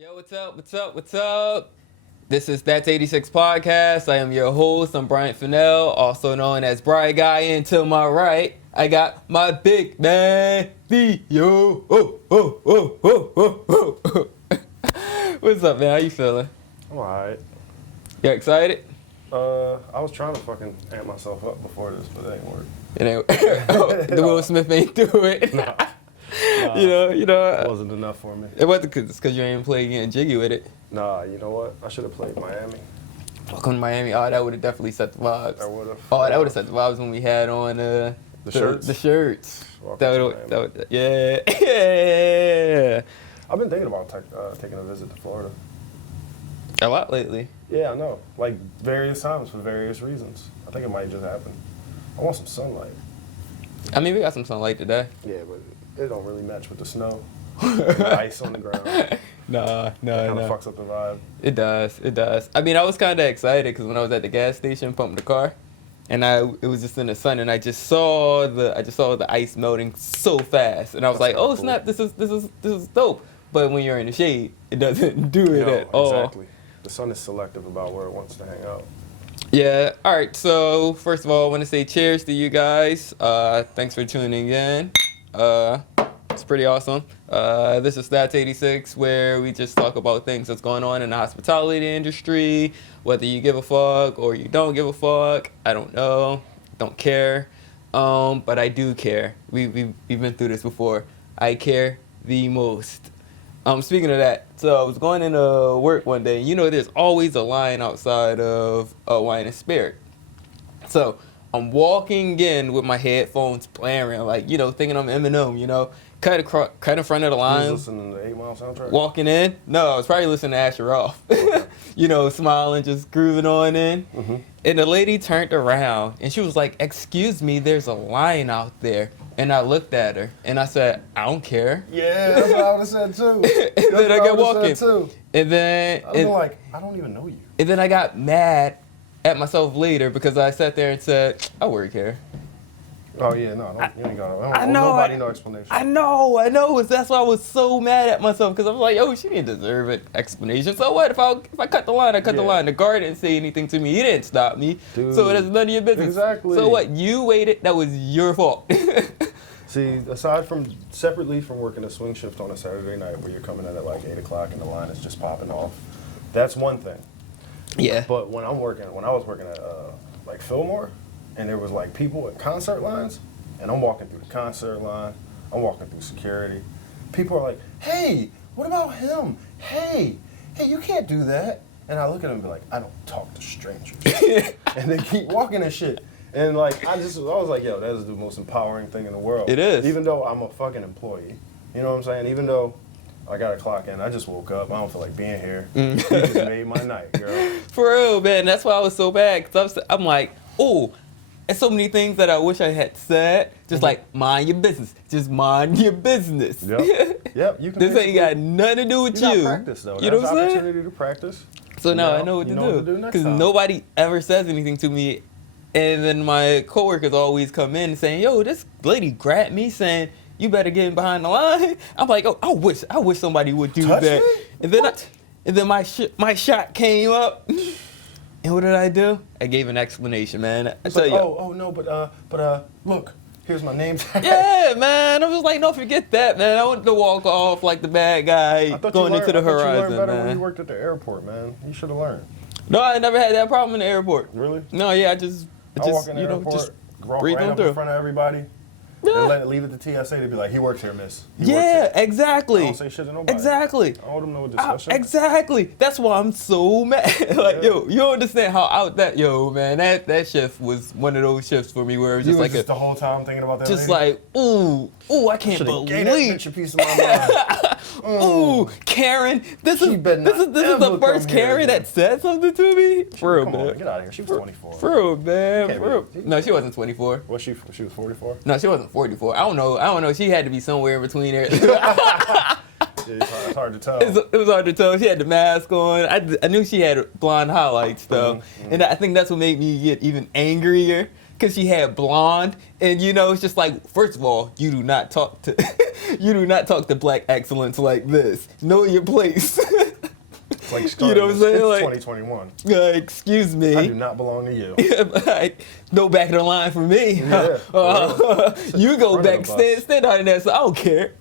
Yo, what's up? What's up? What's up? This is That's 86 Podcast. I am your host. I'm Bryant and Theo, also known as BryGuy. And to my right, I got my big man, Theo. What's up, man? How you feeling? I'm alright. You excited? I was trying to fucking amp myself up before this, but it ain't work. It ain't. The Will Smith ain't do it. Nah. You know. It wasn't enough for me. It wasn't because you ain't playing getting jiggy with it. Nah, you know what? I should have played Miami. Welcome to Miami. Oh, that would have definitely set the vibes. I would have. Oh, that would have set the vibes when we had on the shirts? The shirts. Welcome to Miami. Yeah. I've been thinking about taking a visit to Florida. A lot lately. Yeah, I know. Like various times for various reasons. I think it might just happen. I want some sunlight. I mean, we got some sunlight today. Yeah, but it don't really match with the snow. And the ice on the ground. Nah. Kind of fucks up the vibe. It does. I mean, I was kind of excited because when I was at the gas station pumping the car, and it was just in the sun, and I just saw the ice melting so fast, and I was That's like, oh cool. snap, this is dope. But when you're in the shade, it doesn't do it at all. Exactly. The sun is selective about where it wants to hang out. Yeah. All right. So first of all, I want to say cheers to you guys. Thanks for tuning in. It's pretty awesome. This is Stats 86, where we just talk about things that's going on in the hospitality industry, whether you give a fuck or you don't give a fuck. I don't know. Don't care. But I do care. We've been through this before. I care the most. Speaking of that, so I was going into work one day. You know, there's always a line outside of Wine and Spirit. So I'm walking in with my headphones blaring, like, thinking I'm Eminem, cut in front of the You line. was listening to the 8 Mile soundtrack? Walking in. No, I was probably listening to Asher Off. Smiling, just grooving on in. Mm-hmm. And the lady turned around and she was like, "Excuse me, there's a line out there." And I looked at her and I said, "I don't care." Yeah, that's what I would have said too. And That's then I what kept would've walking. said too. And then I was like, I don't even know you. and then I got mad at myself later because I sat there and said, "I work here." Oh yeah, no, you ain't got no. I know. Nobody no explanation. I know. That's why I was so mad at myself because I was like, "Oh, she didn't deserve an explanation. So what? If I cut the line, I cut the line. The guard didn't say anything to me. He didn't stop me. Dude, so that's none of your business. exactly. So what? You waited. That was your fault." See, aside from separately from working a swing shift on a Saturday night where you're coming in at like 8 o'clock and the line is just popping off, that's one thing. Yeah. But when I was working at like Fillmore, and there was like people at concert lines, and I'm walking through the concert line, I'm walking through security. People are like, "Hey, what about him? Hey, you can't do that." And I look at them and be like, "I don't talk to strangers." And they keep walking and shit. And like, I was like, yo, that is the most empowering thing in the world. It is. Even though I'm a fucking employee. You know what I'm saying? Even though I got to clock in, I just woke up. I don't feel like being here. You just made my night, girl. For real, man. That's why I was so bad. Cause I'm like, oh, there's so many things that I wish I had said. Just like, mind your business. Just mind your business. Yep. You can This ain't got nothing to do with you. you. Got practice though. You know That's what I'm saying? opportunity to practice. So now I know what to do. next Because time. nobody ever says anything to me. And then my coworkers always come in saying, "Yo, this lady grabbed me saying, you better get in behind the line." I'm like, "Oh, I wish somebody would do Touch that." me? And then my shot came up. And what did I do? I gave an explanation, man. I It's tell like, you. oh no, but look, here's my name tag. Yeah, man. I was like, no, forget that, man. I wanted to walk off like the bad guy going into the horizon, you learned better when man. you worked at the airport, man. You should have learned. No, I never had that problem in the airport. Really? No, yeah, I just walk in the airport, just walk breathe right on up through. in front of everybody, Yeah. and leave it to TSA to be like, "He works here, miss." He works Yeah, here. exactly. I don't say shit to nobody. Exactly. I don't know what discussion. Exactly. That's why I'm so mad. Like, yo, you don't understand how out that, man, that shift was one of those shifts for me where it was You just was like just the whole time thinking about that. just lady? like, I can't Should've gave that believe. bitch a piece of my mind. Ooh, Karen, this is better this is not the ever first come here Karen again. that said something to me. For real, Come on, man. get out of here. She was 24. For real, man. Can't For real. be. No, she wasn't 24. Was she? She was 44. No, she wasn't 44. I don't know. She had to be somewhere in between there. Yeah, it's hard to tell. It was hard to tell. She had the mask on. I knew she had blonde highlights though, and I think that's what made me get even angrier because she had blonde, and it's just like, first of all, you do not talk to black excellence like this. Know your place. It's like, You know what I'm saying? It's Like, 2021. Excuse me. I do not belong to you. Like, no back of the line for me. Yeah, You go Front of back, the bus. stand out in there, so I don't care.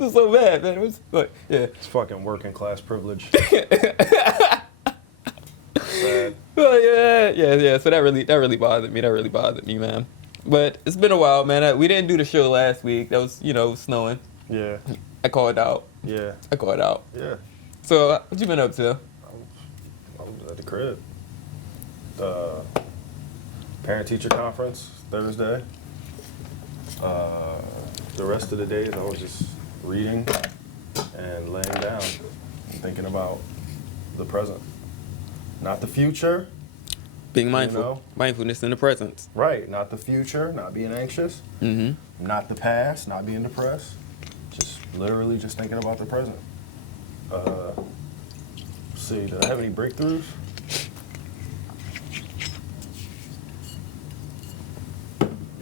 It's so bad, man. It was like, yeah. It's fucking working class privilege. Sad. Well, yeah. So that really bothered me. That really bothered me, man. But it's been a while, man. We didn't do the show last week. That was, snowing. Yeah. I called out. Yeah. I called out. Yeah. So what you been up to? I was at the crib. Parent-teacher conference Thursday. The rest of the days I was just reading and laying down, thinking about the present, not the future. Being mindful. You know? Mindfulness in the present. Right, not the future, not being anxious. Mm-hmm. Not the past, not being depressed. Just literally just thinking about the present. Let's see, did I have any breakthroughs?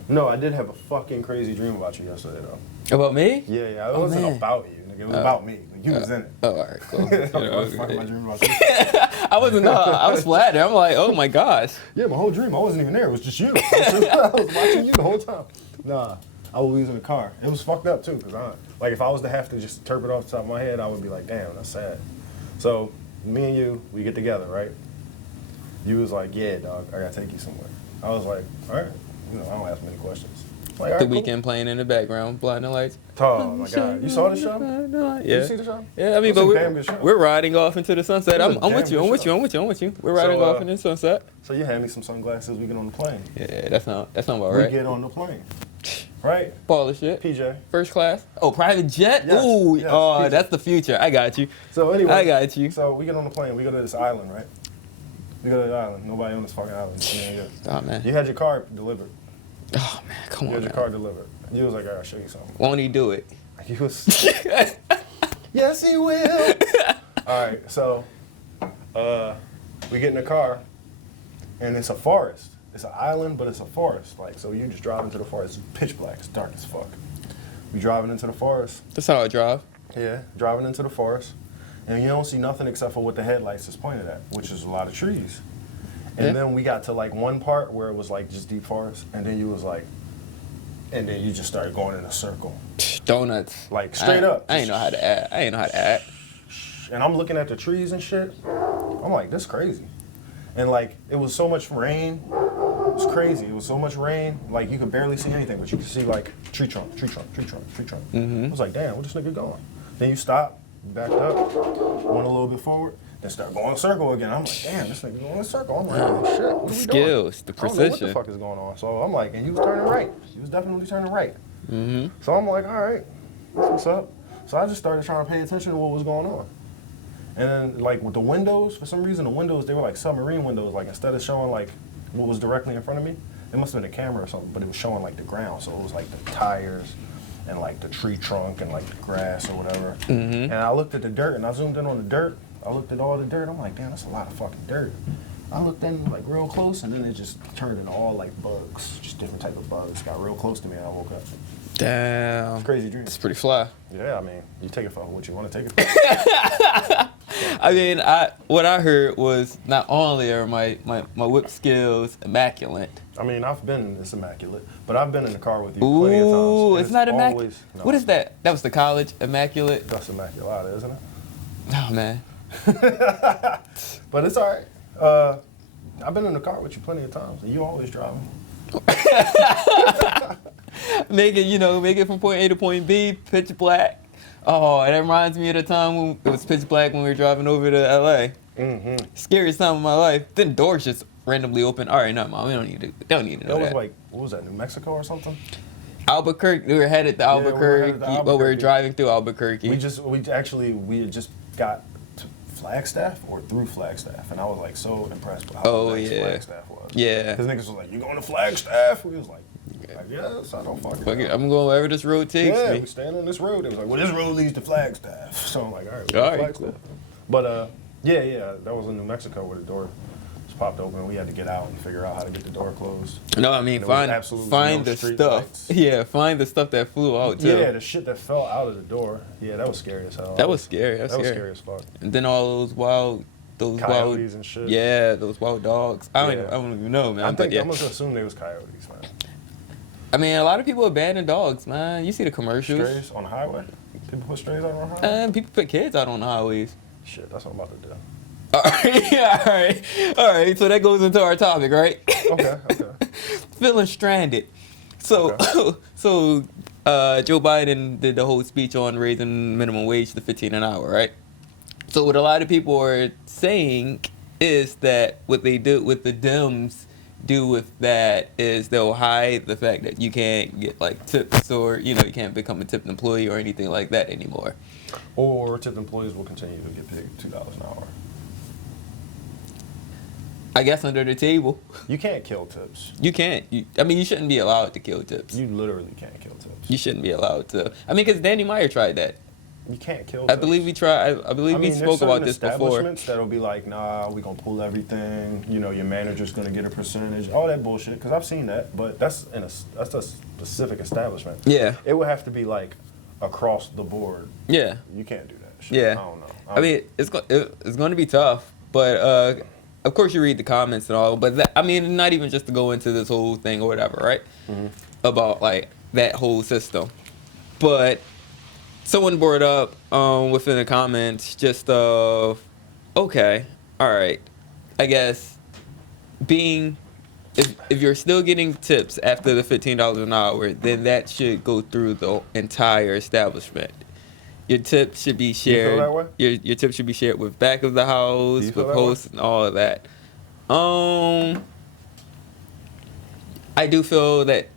No, I did have a fucking crazy dream about you yesterday, though. About me? Yeah, it Oh, wasn't man. about you, nigga. It was about me. Like, you was in it. Oh, all right, cool. I was fucking my dream about you. I wasn't. I was flattered. I'm like, oh my gosh. Yeah, my whole dream, I wasn't even there. It was just you. I was watching you the whole time. Nah, I was in the car. It was fucked up, too, because like, if I was to have to just interpret off the top of my head, I would be like, damn, that's sad. So, me and you, we get together, right? You was like, yeah, dog, I gotta take you somewhere. I was like, all right. I don't ask many questions. Like, all The right, Weekend playing in the background, blinding lights. Oh, my God. You saw the show? Yeah. Did you see the show? Yeah, I mean, It was but a damn good show. we're riding off into the sunset. It was a I'm with damn you. good I'm with show. you. I'm with you. We're riding off into the sunset. So you hand me some sunglasses, we get on the plane. Yeah, that's not about We right. get on the plane. Right? Ball of shit. PJ. First class. Oh, private jet. Yes, Ooh, yes, oh, PJ. that's the future. I got you. So anyway. I got you. So we get on the plane, we go to this island, right? We go to the island. Nobody on this fucking island. Oh man. You had your car delivered. Oh man, come You on. had your Man. car delivered. You was like, I gotta show you something. Won't he do it? He was. Yes, he will. All right, so we get in the car, and it's a forest. It's an island, but it's a forest. Like, so you just drive into the forest. It's pitch black. It's dark as fuck. We driving into the forest. That's how I drive. Yeah, driving into the forest, and you don't see nothing except for what the headlights is pointed at, which is a lot of trees. And Yeah. then we got to like one part where it was like just deep forest, and then you was like, and then you just started going in a circle. Donuts. Like, straight up. I ain't know how to act. I ain't know how to act. And I'm looking at the trees and shit. I'm like, this crazy. And like, it was so much rain. It was crazy. It was so much rain. Like, you could barely see anything, but you could see like tree trunk, tree trunk, tree trunk, tree trunk. Mm-hmm. I was like, damn, where this nigga going? Then you stop, you backed up, went a little bit forward, then start going in a circle again. I'm like, damn, this nigga going in a circle. I'm like, oh shit, what are we doing? Skills, the I don't know what the precision. fuck is going on. So I'm like, and he was turning right. He was definitely turning right. Mm-hmm. So I'm like, all right, what's up? So I just started trying to pay attention to what was going on. And then, like, with the windows, for some reason, the windows, they were like submarine windows. Like, instead of showing, like, what was directly in front of me, it must have been a camera or something, but it was showing, like, the ground. So it was, like, the tires and, like, the tree trunk and, like, the grass or whatever. Mm-hmm. And I looked at the dirt, and I zoomed in on the dirt. I looked at all the dirt. I'm like, damn, that's a lot of fucking dirt. I looked in, like, real close, and then it just turned into all, like, bugs, just different type of bugs. Got real close to me, and I woke up. Damn. It's a crazy dream. It's pretty fly. Yeah, I mean, you take it for what you want to take it for. I mean, what I heard was not only are my whip skills immaculate. I mean, it's immaculate, but I've been in the car with you plenty of times. Ooh, and it's not immaculate. always- no, What is that? That was the college immaculate. That's immaculate, isn't it? Oh man. But it's all right. I've been in the car with you plenty of times, and you always driving. Make it from point A to point B, pitch black. Oh, that reminds me of the time when it was pitch black when we were driving over to LA. Mm-hmm. Scariest time of my life. Then doors just randomly open. All right, no, mom, we don't need to know That that. was like, what was that, New Mexico or something? Albuquerque. We were headed to Yeah, we were Albuquerque, headed to but we were Albuquerque. driving through Albuquerque. We had just got to Flagstaff or through Flagstaff, and I was like so impressed with how nice Flagstaff was. Yeah. Because niggas was like, you going to Flagstaff? We was like, yes, I don't fucking Fuck it, know. I'm going wherever this road takes Yeah, me. we stand on this road. It was like, well, this road leads to Flagstaff. So I'm like, all right, we're All going right, to Flagstaff. cool. But yeah, that was in New Mexico where the door was popped open. We had to get out and figure out how to get the door closed. No, I mean, And there was find absolutely no the street stuff. lights. Yeah, find the stuff that flew out too. Yeah, the shit that fell out of the door. Yeah, that was scary as hell. That was scary. That was scary as fuck. And then all those Coyotes and shit. Yeah, those wild dogs. I Yeah. don't even know, man. I but think yeah. I'm gonna assume they was coyotes, man. I mean, a lot of people abandon dogs, man. You see the commercials. Strays on the highway. People put strays out on the highway. And people put kids out on the highways. Shit, that's what I'm about to do. All right, yeah, all right. So that goes into our topic, right? Okay. Feeling stranded. So, so Joe Biden did the whole speech on raising minimum wage to 15 an hour, right? So what a lot of people are saying is that what they do, what the Dems do with that is they'll hide the fact that you can't get like tips or you can't become a tipped employee or anything like that anymore. Or tipped employees will continue to get paid $2 an hour. I guess under the table. You can't kill tips. You can't. I mean, you shouldn't be allowed to kill tips. You literally can't kill tips. You shouldn't be allowed to. I mean, because Danny Meyer tried that. You can't kill I tips. believe we tried. I believe we spoke about this before. Establishments that'll be like, nah, we gonna pull everything. Your manager's gonna get a percentage. All that bullshit. Because I've seen that, but that's a specific establishment. Yeah. It would have to be like across the board. Yeah. You can't do that shit. Yeah. I don't know. I mean, it's going to be tough, but of course you read the comments and all. But that, I mean, not even just to go into this whole thing or whatever, right? Mm-hmm. About like that whole system, but someone brought up within the comments just okay, all right, I guess if you're still getting tips after the $15 an hour, then that should go through the entire establishment. Your tip should be shared. You feel that way? Your tip should be shared with back of the house, you feel with that way? hosts, and all of that. I do feel that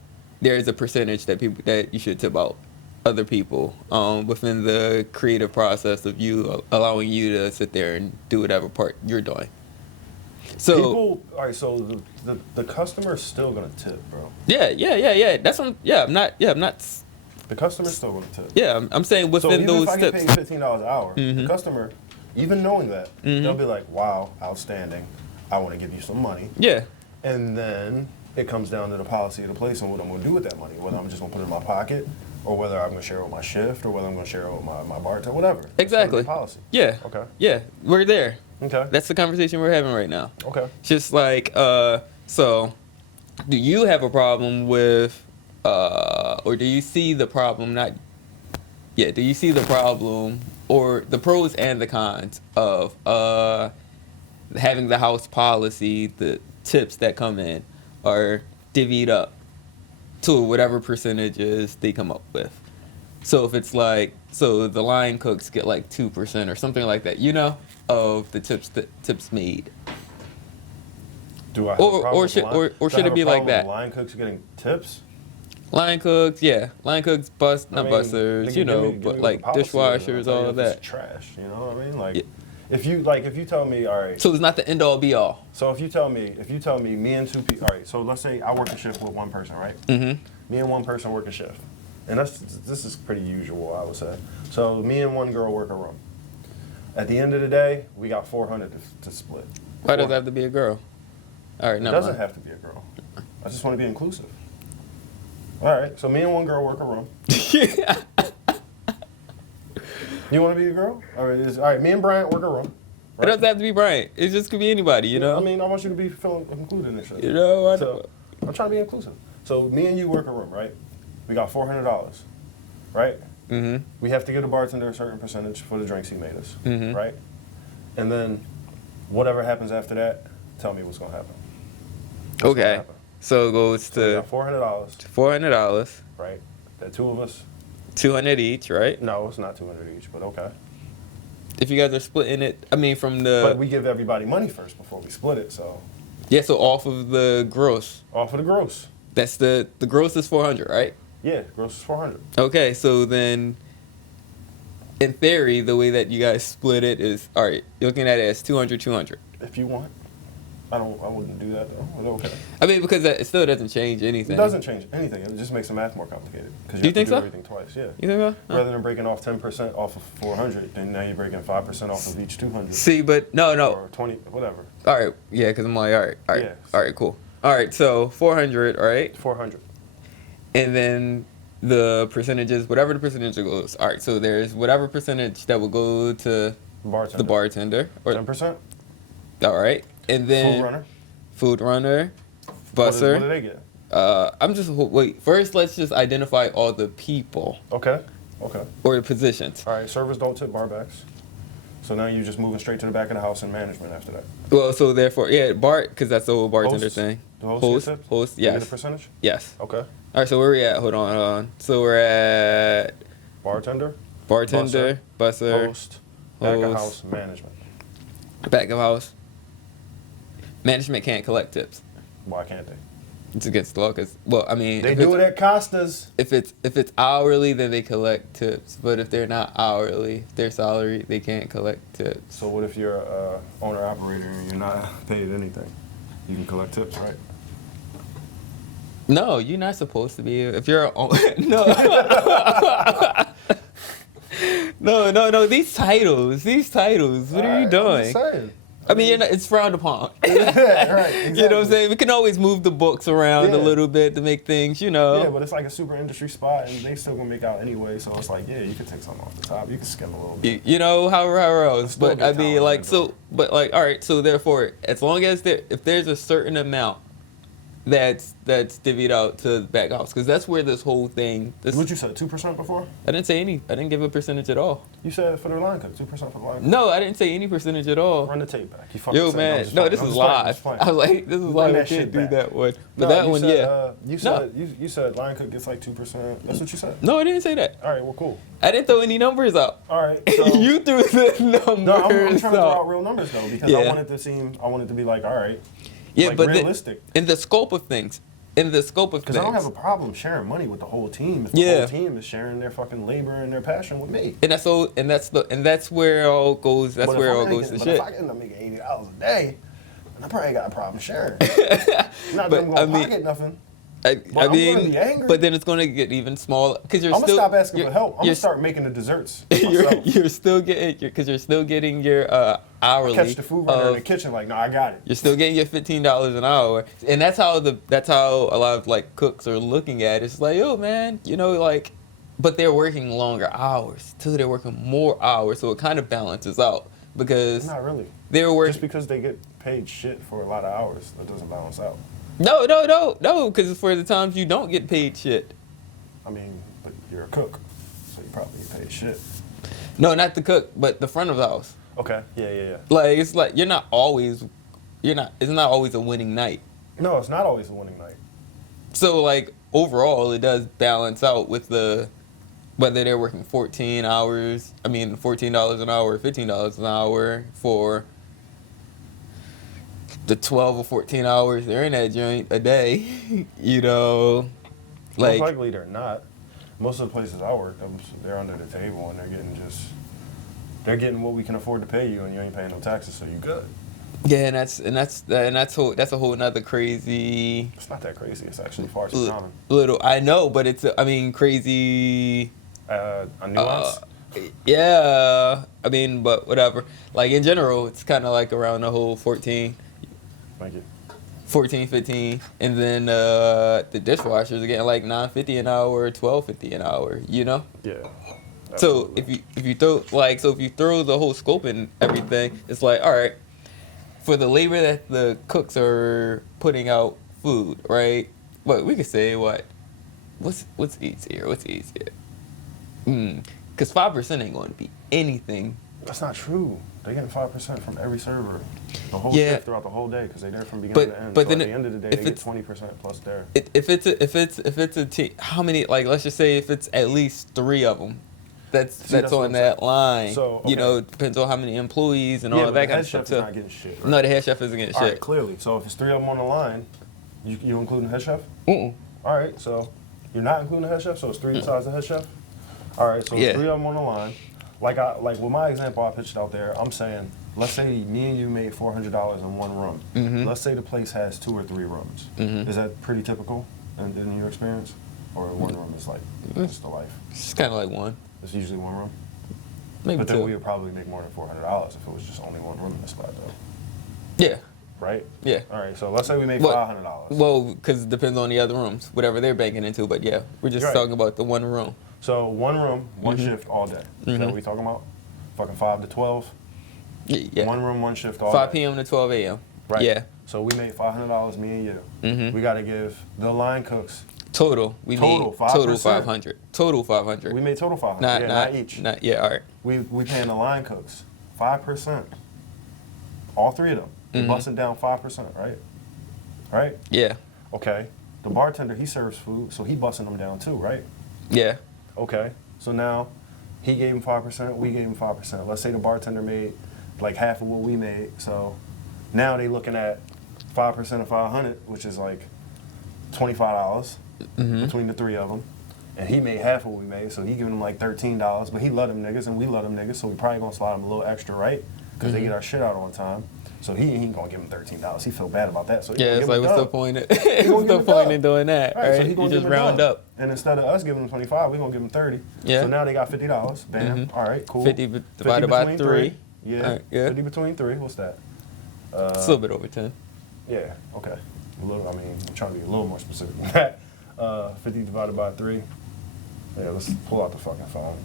there's a percentage that you should tip out other people within the creative process of you allowing you to sit there and do whatever part you're doing. So All right. So the customer's still gonna tip, bro. yeah. That's what I'm not. The customer's still gonna tip. Yeah, I'm saying So within even those if I get tips. paid $15 an hour, the customer, even knowing that, they'll be like, "Wow, outstanding! I want to give you some money." Yeah, And then it comes down to the policy of the place and what I'm gonna do with that money. Whether I'm just gonna put it in my pocket, or whether I'm gonna share it with my shift, or whether I'm gonna share it with my bartender, whatever. It's gonna exactly. be policy. Yeah. Okay. Yeah, we're there. Okay. That's the conversation we're having right now. Okay. Just like, so, do you have a problem with, or do you see the problem? Do you see the problem or the pros and the cons of having the house policy, the tips that come in are divvied up to whatever percentages they come up with? So if it's like, so the line cooks get like 2% or something like that, of the tips made. Do I have a problem with should line- or do I should have it a be like problem with that? Line cooks getting tips. Line cooks, not I mean, busters, nigga, give me but the like policy, dishwashers, I'll tell you all if that. It's trash. You know what I mean? Like, Yeah. if you tell me, all right. So it's not the end all be all. So if you tell me, me and two people, all right. So let's say I work a shift with one person, right? Mm-hmm. Me and one person work a shift, and this is pretty usual, I would say. So me and one girl work a room. At the end of the day, we got 400 to split. Why does it have to be a girl? All right, It no. doesn't have to be a girl. I just want to be inclusive. All right. So me and one girl work a room. You want to be a girl? All right. Me and Bryant work a room. It doesn't have to be Bryant. It just could be anybody, you know? I mean, I want you to be feeling included in this shit. You know, So I'm trying to be inclusive. So me and you work a room, right? We got $400, right? Mm-hmm. We have to give the bartender a certain percentage for the drinks he made us, Mhm. right? And then whatever happens after that, tell me what's gonna happen. What's gonna Okay. happen? So it goes So we to got $400, $400, right? The two of us. 200 each, right? No, it's not 200 each, but okay. If you guys are splitting it, I mean, from But the we give everybody money first before we split it. So so off of the gross. off of the gross. That's the gross is 400, right? Yeah, gross is 400. Okay, so then, in theory, the way that you guys split it is, all right, you're looking at it as 200, 200. If you want. I wouldn't do that though. But okay. I mean, because it still doesn't change anything. It doesn't change anything. It just makes the math more complicated. Because Do you have to think do so? everything twice. Yeah. You think so? Rather than breaking off 10% off of 400, then now you're breaking 5% off of each 200. See, but no. Or 20, whatever. All right, yeah, because I'm like, all right, Yeah. all right, cool. All right, so 400, all right, 400. and then the percentages, whatever the percentage goes. All right, so there's whatever percentage that will go to Bartender. the bartender, or 10%. all right, and then Food runner. busser. What do they get? I'm just wait. First, let's just identify all the people Okay. or the positions. All right, servers don't tip barbacks. So now you're just moving straight to the back of the house and management after that. Well, so therefore, yeah, because that's the whole bartender Hosts? thing. The host get tipped? Host, They get yes, a percentage? yes. Okay. All right, so where we at? Hold on. So we're at Bartender, bartender, busser, host, back of host. house, management. back of house. Management can't collect tips. Why can't they? It's against the law. Cause, well, I mean, They if do it's- it at Costa's. If it's hourly, then they collect tips. But if they're not hourly, if they're salary, they can't collect tips. So what if you're a owner operator and you're not paid anything? You can collect tips, right? No, you're not supposed to be. If you're no. No. These titles. What are you doing? I'm just saying. I mean, it's frowned upon. Yeah, right. Exactly. You know what I'm saying? We can always move the books around a Yeah. little bit to make things, you know. Yeah, but it's like a super industry spot, and they still gonna make out anyway. So it's like, yeah, you can take something off the top. You can skim a little bit. You know, however else. Still But good I mean, talent, like, right, so, but like, all right, so therefore, as long as if there's a certain amount that's divvied out to the back house, because that's where this whole thing. What you said, 2% before? I didn't say any. I didn't give a percentage at all. You said for the line cook, 2% for the line cook. No, I didn't say any percentage at all. Run the tape back. You fucking Yo, said, man, I'm just no, playing. this I'm is just playing. I'm live. just playing. I was like, this is Run why we that can't shit do back. that one. But No, that you one, said, yeah. You said you said line cook gets like 2%. That's what you said. No, I didn't say that. All right, well, cool. I didn't throw any numbers out. All right, so You threw the numbers no, I'm trying to throw out. out real numbers though because Yeah. I want it to be like, all right, Yeah, like but realistic. in the scope of things. Because I don't have a problem sharing money with the whole team if the Yeah. whole team is sharing their fucking labor and their passion with me. And that's where it all goes. That's But where if it all I'm goes making- to but shit. if I end up making $80 a day, then I probably got a problem sharing. Not But, that I'm I gonna mean, pocket nothing. I I'm gonna mean, be angry. but then it's going to get even smaller because you're I'm gonna still. stop asking you're- for help. I'm gonna you're- start making the desserts myself. You're still getting because you're still getting your hourly. Catch the food runner in of- the kitchen like, no, I got it. You're still getting your $15 an hour, and that's how a lot of like cooks are looking at it. It's like, oh man, you know, like, but they're working longer hours too. They're working more hours, so it kind of balances out because Not really. they're working. Just because they get paid shit for a lot of hours, that doesn't balance out. No, because for the times you don't get paid shit. I mean, but you're a cook, so you probably get paid shit. No, not the cook, but the front of the house. Okay. Yeah. Like it's like it's not always a winning night. No, it's not always a winning night. So like overall it does balance out with whether they're working 14 hours, $14 an hour, $15 an hour for the 12 or 14 hours they're in that joint a day, you know, Most like likely they're not. Most of the places I work, they're under the table and they're getting what we can afford to pay you, and you ain't paying no taxes, so you good. yeah, and that's a whole nother crazy It's not that crazy. It's actually far too common. little. I know, but it's crazy. A nuance. Yeah, but whatever. Like in general, it's kind of like around the whole 14, Thank you. 14, 15, and then the dishwashers are getting like $9.50 an hour, $12.50 an hour. You know. Yeah. So absolutely. if you throw the whole scope and everything, it's like, all right, for the labor that the cooks are putting out food, right? What we could say, what's easier? Because 5% ain't going to be anything. That's not true. They're getting 5% from every server, the whole Yeah. shift throughout the whole day, because they're there from beginning to end. but So then at the end of the day, if they get it's- 20% plus their. If it's a team, how many? Like let's just say if it's at least 3 of them, that's that's what on I'm that saying. line. So, You okay. know, it depends on how many employees and Yeah, all but that the kind head of stuff chef too. is not getting shit. Right? No, the head chef isn't getting All shit. right, clearly. So if it's 3 of them on the line, you including the head chef? Mm-mm. All right, so you're not including the head chef, so it's 3 besides the head chef? All right, so it's Yeah. 3 of them on the line. like with my example I pitched out there, I'm saying, let's say me and you made $400 in one room. Mm-hmm. Let's say the place has 2 or 3 rooms. Mm-hmm. Is that pretty typical in your experience? Or one room is like just the life? It's kind of like one. It's usually one room? Maybe But then 2. we would probably make more than $400 if it was just only one room in the spot, though. Yeah. Right? Yeah. All right, so let's say we make What? $500. Well, because it depends on the other rooms, whatever they're banking into. But yeah, we're just Right. talking about the one room. So one room, one Mm-hmm. shift all day. Is that Mhm. what we talking about? Fucking 5 to 12? Yeah. One room, one shift all 5 day. p.m. to 12 a.m. Right. Yeah. So we made $500, me and you. Mm-hmm. We got to give the line cooks. Total. We Total, need 5%. total 500. Total 500. We made total 500. Not Yeah, not each. Yeah. All right. We paying the line cooks 5%. All 3 of them. We Mhm. busting down 5%, right? Right? Yeah. Okay. The bartender, he serves food, so he busting them down too, right? Yeah. Okay. So now he gave him 5%, we gave him 5%. Let's say the bartender made like half of what we made. So now they looking at 5% of 500, which is like $25 Mm-hmm. between the 3 of them. And he made half of what we made, so he giving them like $13. But he love them niggas and we love them niggas, so we probably gonna slide them a little extra, right? Because they Mhm. get our shit out on time. So he ain't gonna give him $13. He feel bad about that. So he Yeah. gonna It's give like him a what's the dub. point? gonna What's give the him a point dub. in doing that? Right, so Right. he You gonna just give him a round dub. up. And instead of us giving them 25, we gonna give them 30. Yeah. So now they got $50. Bam. Mhm. All right, cool. 50 divided by between 3. Yeah. All right, yeah. 50 between 3. What's that? It's a little bit over 10. Yeah. Okay. A little. I mean, I'm trying to be a little more specific than that. 50 divided by 3. Yeah. Let's pull out the fucking phone.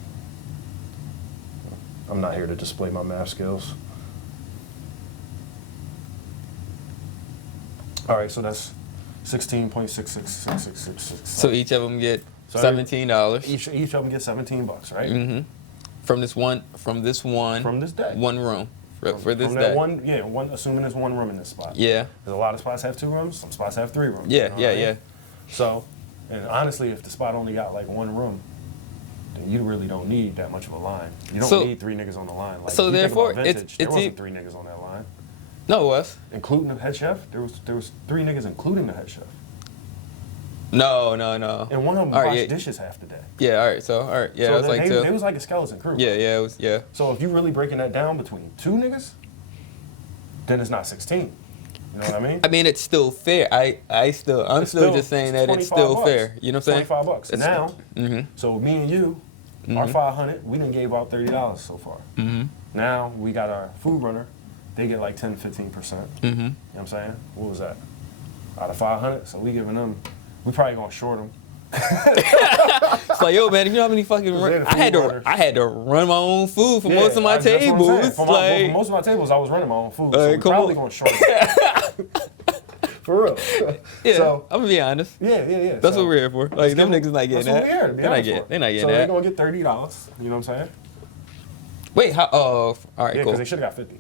I'm not here to display my math skills. All right. So that's 16.666666. So each of them get So $17. Each of them get $17, right? Mm-hmm. From this one. From this day. One room. For this From day. that one, yeah, assuming there's one room in this spot. Yeah. Because a lot of spots have 2 rooms, some spots have 3 rooms. Yeah. you know what Yeah. I mean? Yeah. So, and honestly, if the spot only got like 1 room, then you really don't need that much of a line. You don't So- need 3 niggas on the line. Like, so you think therefore, about it's- vintage, there it's wasn't e- 3 niggas on that line, No, it was. including the head chef. There was 3 niggas including the head chef, No. and one of them All right, washed yeah. dishes half the day. Yeah. All right. So all right. Yeah. so it was like they 2. was like a skeleton crew. Yeah. Yeah. It was. Yeah. So if you're really breaking that down between 2 niggas, then it's not 16. You know what I mean? I mean, it's still fair. I'm It's still just saying that it's 25 still bucks. fair. You know what I'm saying? $25. It's- Now, Mm-hmm. so me and you, our Mhm. 500, we done gave out $30 so far. Mm-hmm. Now we got our food runner, they get like 10, 15%. You Mm-hmm. know what I'm saying? What was that? Out of 500, so we giving them, we probably gonna short them. It's like, yo, man, if you know how many fucking They're the I had food to runners. run my own food for most of my that's what I'm saying. tables. For Like, most of my tables, I was running my own food, so Like, we come probably on. gonna short them. For real. yeah, So, I'm gonna be honest. yeah. That's so, what we're here for. let's Like, them give niggas not getting that's that. what we're here to be They're not honest getting. for. They're not getting so that. they're gonna get $30. You know what I'm saying? Wait, how? Oh, all right, Yeah, cool. because they should have got 50.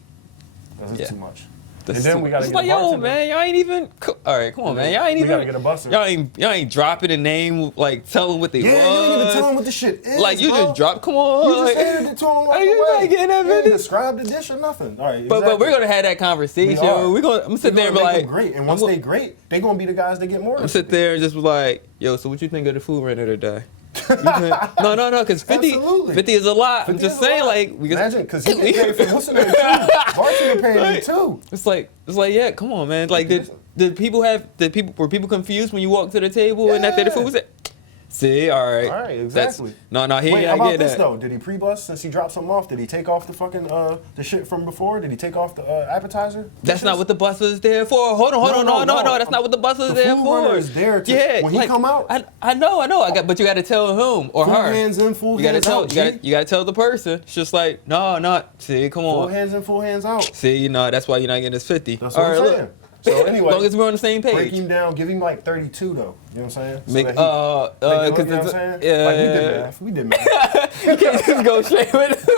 That's Yeah. too much. That's and then too- we gotta it's get like, a yo, bartender. man, y'all ain't even. All right, come on, man, y'all ain't We even. gotta get a busser. Y'all ain't dropping a name, like tell them what they Yeah, was. you didn't even tell them what the shit is. Like you bro. just drop. Come on, You just like, handed it to them. Are you not getting that You didn't video? describe the dish or nothing. All right, But we're gonna have that conversation. We are. We're gonna. I'm gonna sit there and be make like, them great, and once they great, they gonna be the guys that get more. I'm than sit 50. there and just be like, yo, so what you think of the food renter today? No, because 50, Absolutely. 50 is a lot. I'm 50 just is a saying, lot. like, we Imagine, because he get paid for what's the name too. Bartender paying me too. It's like, yeah, come on, man. Like, did people were people confused when you walked to the table and after the food was it? See, all right. All right, exactly. No, he Wait, ain't how gotta about get this that. though? Did he pre-bus since he dropped something off? Did he take off the fucking the shit from before? Did he take off the appetizer? That's not what the bus is there for. Hold on, no. That's not what the bus is The there food for. runner is there to- yeah, when he come out. I know. But you got to tell him or Full her. hands in, full You gotta hands tell. out. You gotta tell the person. It's just like, no. See, come Full on. hands in, full hands out. See, that's why you're not getting this 50. That's what I'm saying. So anyway, as long as we're on the same page. break him down, give him like 32 though. You know what I'm saying? So Make, that he- you know what I'm it's saying? yeah. Like we did math. We did math. You can't just go straight with.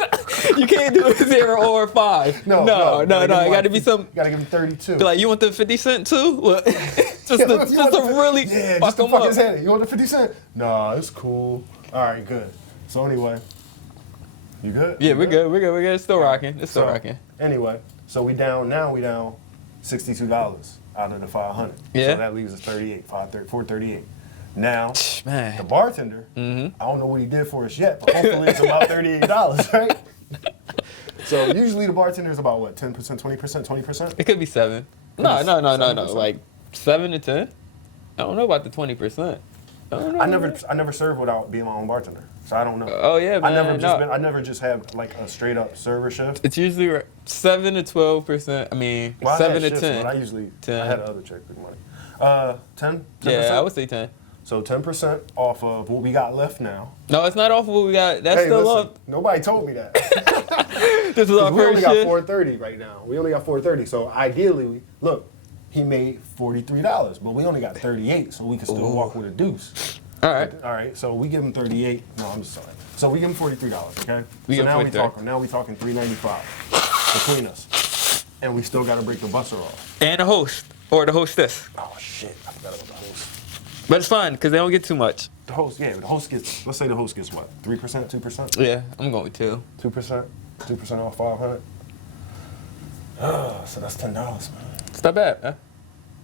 You can't do 0 or 5. No. It got to be some. You gotta give him 32. Be like, you want the 50 cent too? Look, just to really yeah, fuck just to them fuck up. his head. You want the 50 cent? Nah, it's cool. All right, good. So anyway, you good? Yeah, You we're good. It's still rocking. It's still So, rocking. Anyway, so we down $62 out of the 500. Yeah. So that leaves us 438. Now, Man. the bartender, Mm-hmm. I don't know what he did for us yet, but hopefully it's about $38, right? So usually the bartender is about what, 10%, 20%, 20%? It could be 7. No. 7%? Like 7 to 10. I don't know about the 20%. I don't know. I never served without being my own bartender, so I don't know. Oh yeah, man. I never just had like a straight up server shift. It's usually 7 to 12%. I mean, Well, 7 to shifts, 10. but I usually 10. I had other check with money. 10. Yeah, I would say 10. So 10% off of what we got left now. No, it's not off of what we got. That's Hey, still listen, up. nobody told me that. This is our We only first got shit. 430 right now. We only got 430. So ideally, look, he made $43, but we only got 38, so we can still walk with a deuce. All right. All right, so we give him 38. No, I'm just sorry. So we give him $43, okay? We so give him now we talking $395 between us, and we still got to break the busser off. And the host or the hostess. Oh shit, I forgot about the host. But it's fine because they don't get too much. The host, yeah, the host gets. Let's say the host gets what? 3%, 2%, Yeah, I'm going with 2. 2% off 500. So that's $10, man. It's not bad, huh?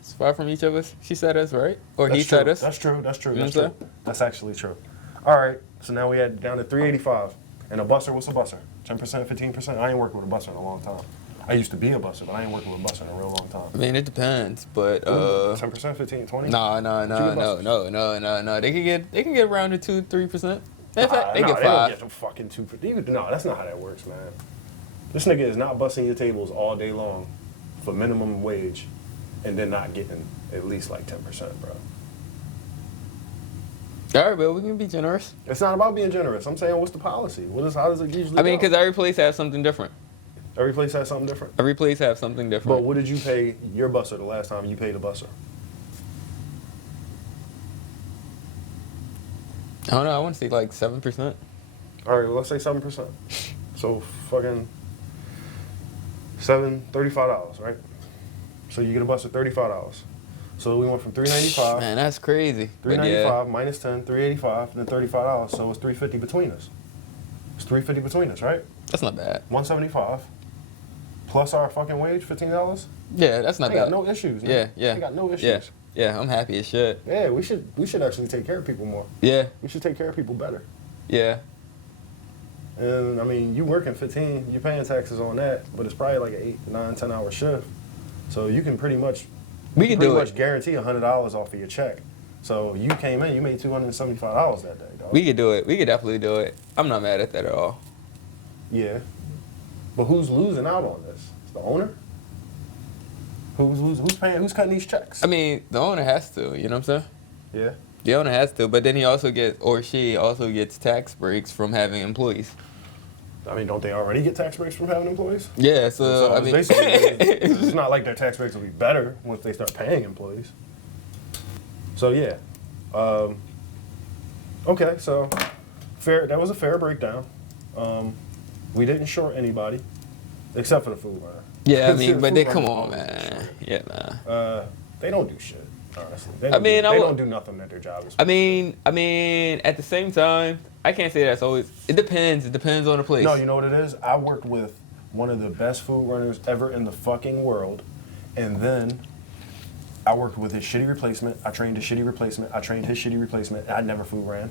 It's 5 from each of us. She said us, right? Or That's he true. said us. That's true. That's true. You know That's what I'm true. That's actually true. All right. So now we had down to 385. And a busser, what's a busser? 10%, 15%? I ain't working with a busser in a long time. I used to be a busser, but I ain't working with a busser in a real long time. I mean, it depends, but 10%, 15, 20? no. They can get around to 2-3%. In fact, they get 5. They don't get them fucking 2%. No, that's not how that works, man. This nigga is not busting your tables all day long for minimum wage and then not getting at least like 10%, bro. All right, but we can be generous. It's not about being generous. I'm saying, what's the policy? How does it usually I mean, go? because every place has something different. Every place has something different. Every place has something different. But what did you pay your busser the last time you paid a busser? I don't know. I want to say like 7%. All right, well, let's say 7%. So fucking $35, right? So you get a busser $35. So we went from $395. Man, that's crazy. But $395 yeah. minus 10, $385, and then $35. So it's $350 between us. It's $350 between us, right? That's not bad. $175 plus our fucking wage, $15. Yeah, that's not I bad. got no issues. Man. Yeah. I got no issues. Yeah. Yeah, I'm happy as shit. Yeah, we should actually take care of people more. Yeah. We should take care of people better. Yeah. And I mean, you working 15, you're paying taxes on that, but it's probably like an 8, 9, 10 hour shift. So you can pretty much guarantee $100 off of your check. So you came in, you made $275 that day, dog. We could do it. We could definitely do it. I'm not mad at that at all. Yeah. But who's losing out on this? It's the owner? Who's paying? Who's cutting these checks? I mean, the owner has to, you know what I'm saying? Yeah. The owner has to, but then he also gets, or she also gets tax breaks from having employees. I mean, don't they already get tax breaks from having employees? Yeah, so I it's mean, basically, it's not like their tax breaks will be better once they start paying employees. So yeah. Okay, so fair. That was a fair breakdown. We didn't short anybody, except for the food runner. yeah, I mean, but they Food come runners on, always man. Yeah, man. They don't do shit, honestly. They I don't do nothing at their job. I mean, at the same time, I can't say that's always. It depends. It depends on the place. No, you know what it is? I worked with one of the best food runners ever in the fucking world, and then I worked with his shitty replacement. I trained his shitty replacement. I trained his shitty replacement. I never food ran,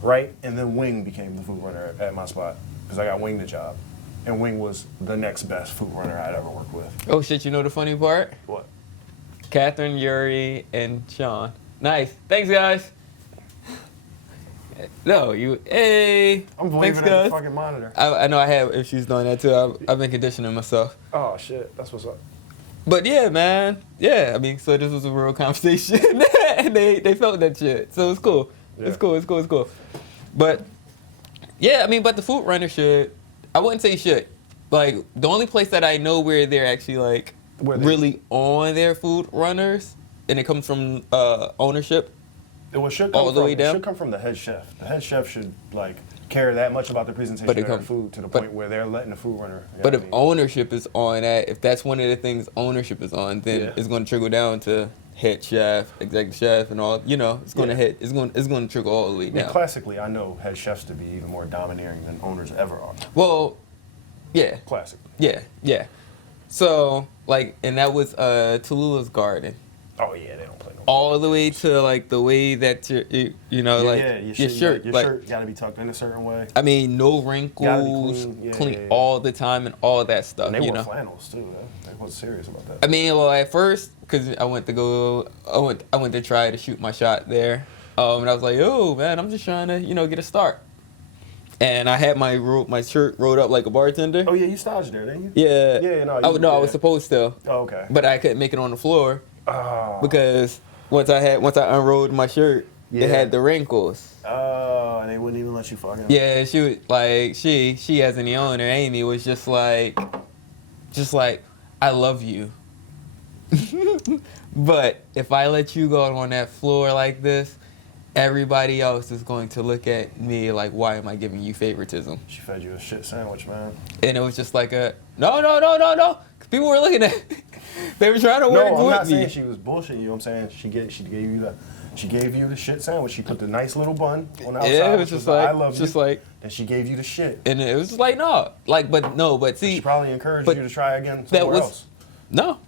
right? And then Wing became the food runner at my spot because I got Wing the job, and Wing was the next best food runner I'd ever worked with. Oh shit! You know the funny part? What? Catherine, Yuri, and Sean. Nice. Thanks, guys. No, you. Hey. I'm Thanks, believing at guys. the fucking monitor. I know I have issues doing that too. I've been conditioning myself. Oh shit, that's what's up. But yeah, man. Yeah, I mean, so this was a real conversation, and they felt that shit. So it's cool. Yeah. It's cool. But yeah, I mean, but the food runner shit, I wouldn't say shit. Like the only place that I know where they're actually like really on their food runners, and it comes from ownership. It should all the way down. It should come from the head chef. The head chef should like care that much about the presentation of their food to the point where they're letting the food runner. But if ownership is on that, if that's one of the things ownership is on, then it's going to trickle down to head chef, executive chef, and all. You know, it's going to hit. It's going to trickle all the way down. Classically, I know head chefs to be even more domineering than owners ever are. Well, yeah. Classically. Yeah. So like, and that was Tallulah's Garden. Oh yeah, they don't play no. All the way to like the way that your shirt, your like, shirt gotta be tucked in a certain way. I mean, no Gotta be wrinkles, clean. clean Yeah. all the time and all that stuff. And they you wore know. flannels too. They wasn't serious about that. I mean, well, at first, because I went to try to shoot my shot there, and I was like, oh man, I'm just trying to get a start. And I had my shirt rolled up like a bartender. Oh yeah, you staged there, didn't you? Yeah. Yeah, no. I was supposed to. Oh, okay. But I couldn't make it on the floor Oh. because once I unrolled my shirt, Yeah. it had the wrinkles. Oh, and they wouldn't even let you fucking. Yeah, she was like she as in the owner, Amy, was just like I love you. But if I let you go on that floor like this, everybody else is going to look at me like, why am I giving you favoritism? She fed you a shit sandwich, man. And it was just like a no. 'Cause people were looking at they were trying to work No, I'm with not me. saying she was bullshitting you. You know what I'm saying she gave you the shit sandwich. She put the nice little bun on the outside. Yeah, it was which just I like love just you. like And she gave you the shit. and it was just like but see She probably encouraged but you to try again that somewhere was else. No,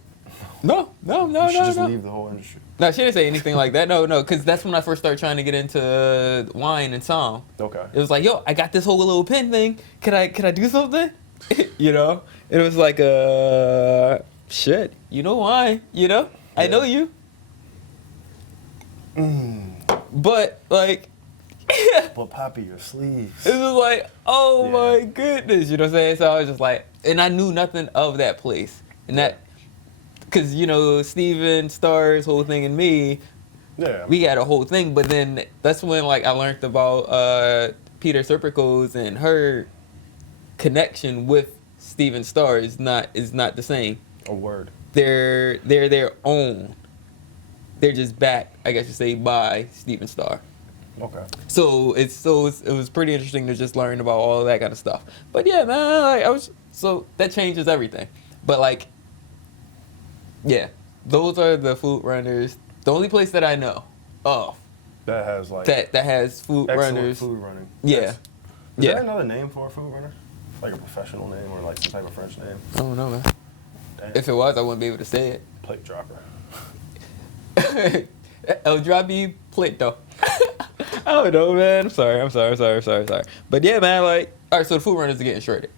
You should just no. leave the whole industry. No, she didn't say anything like that. No, because that's when I first started trying to get into wine and song. Okay. It was like, yo, I got this whole little pen thing. Can I do something? It was like, shit. You know why? I know you. But like, But Poppy, your sleeves. it was like, oh Yeah. my goodness. You know what I'm saying? So I was just like, and I knew nothing of that place, and that. Because, Steven Starr's whole thing and me, Yeah. we had a whole thing. But then that's when, like, I learned about Peter Serpico's and her connection with Steven Starr is not the same. A word. They're their own. They're just backed, I guess you say, by Steven Starr. Okay. So it was pretty interesting to just learn about all of that kind of stuff. But yeah, man, like, that changes everything. But like, yeah, those are the food runners. The only place that I know of That has like that has food excellent runners. food running. Yeah. Is Yeah. there another name for a food runner? Like a professional name or like some type of French name? I don't know, man. Damn. If it was, I wouldn't be able to say it. Plate dropper. El Drabi Plito. I don't know, man. I'm sorry. But yeah, man, like, all right, so the food runners are getting shredded.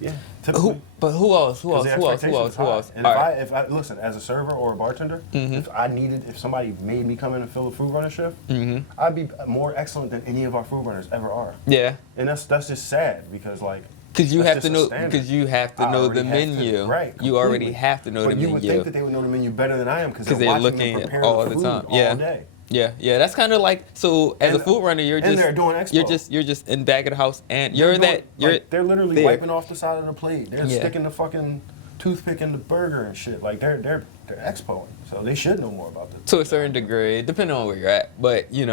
Yeah. Typically. Who else? The expectation is high. And All right. if I listen, as a server or a bartender, if somebody made me come in and fill a food runner shift, I'd be more excellent than any of our food runners ever are. Yeah. And that's just sad because like Because you that's have to just a know. standard. Because you have to I know already the have to, menu. right, You already completely. have to know the But you would menu. think that they would know the menu better than I am because Because they're they're watching looking me at prepare all the the food time. all Yeah. day. Yeah. That's kind of like, so as a And- food runner, you're and just they're doing expo. you're just in back of the house, and you're They're literally there. wiping off the side of the plate. They're Yeah. sticking the fucking toothpick in the burger and shit. Like they're expoing, so they should know more about this. to a certain degree, depending on where you're at. But you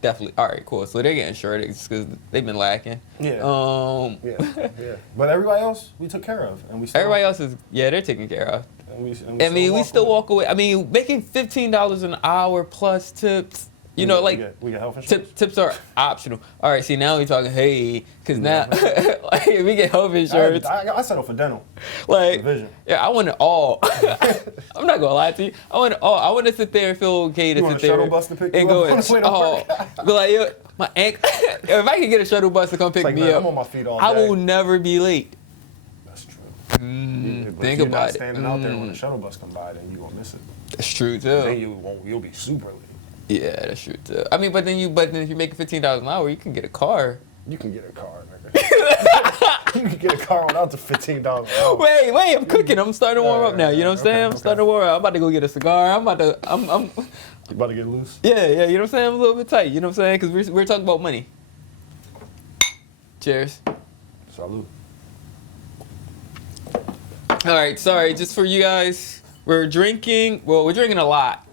definitely all right, cool. So they're getting shorted because they've been lacking. Yeah. Yeah. But everybody else we took care of, and we still, Everybody else is they're taken care of. And we I mean, we still away. walk away. I mean, making $15 an hour plus tips. We get health insurance. Tips are optional. All right, see now we're talking because now like we get health insurance. I settled for dental. Like vision. yeah, I want it all. I'm not gonna lie to you. I want it all. I want to sit there and feel okay to You want sit a there shuttle bus to pick and you go up on the way to work? be like, yo, my ankle. If I could get a shuttle bus to come pick Like, me man, up, I'm on my feet all I day. will never be late. That's true. But But think if you're about not it. standing out there when the shuttle bus come by, then you gonna miss it. That's true Then too. you'll be super late. Yeah, that's true too. I mean, but then if you're making $15 an hour, you can get a car. You can get a car, nigga. You can get a car without the $15 an hour. Wait, I'm cooking. I'm starting to warm up now. You know what I'm saying? I'm Okay. starting to warm up. I'm about to go get a cigar. I'm You about to get loose? yeah, you know what I'm saying? I'm a little bit tight. You know what I'm saying? Because we're talking about money. Cheers. Salud. All right, sorry, just for you guys, we're drinking. Well, we're drinking a lot.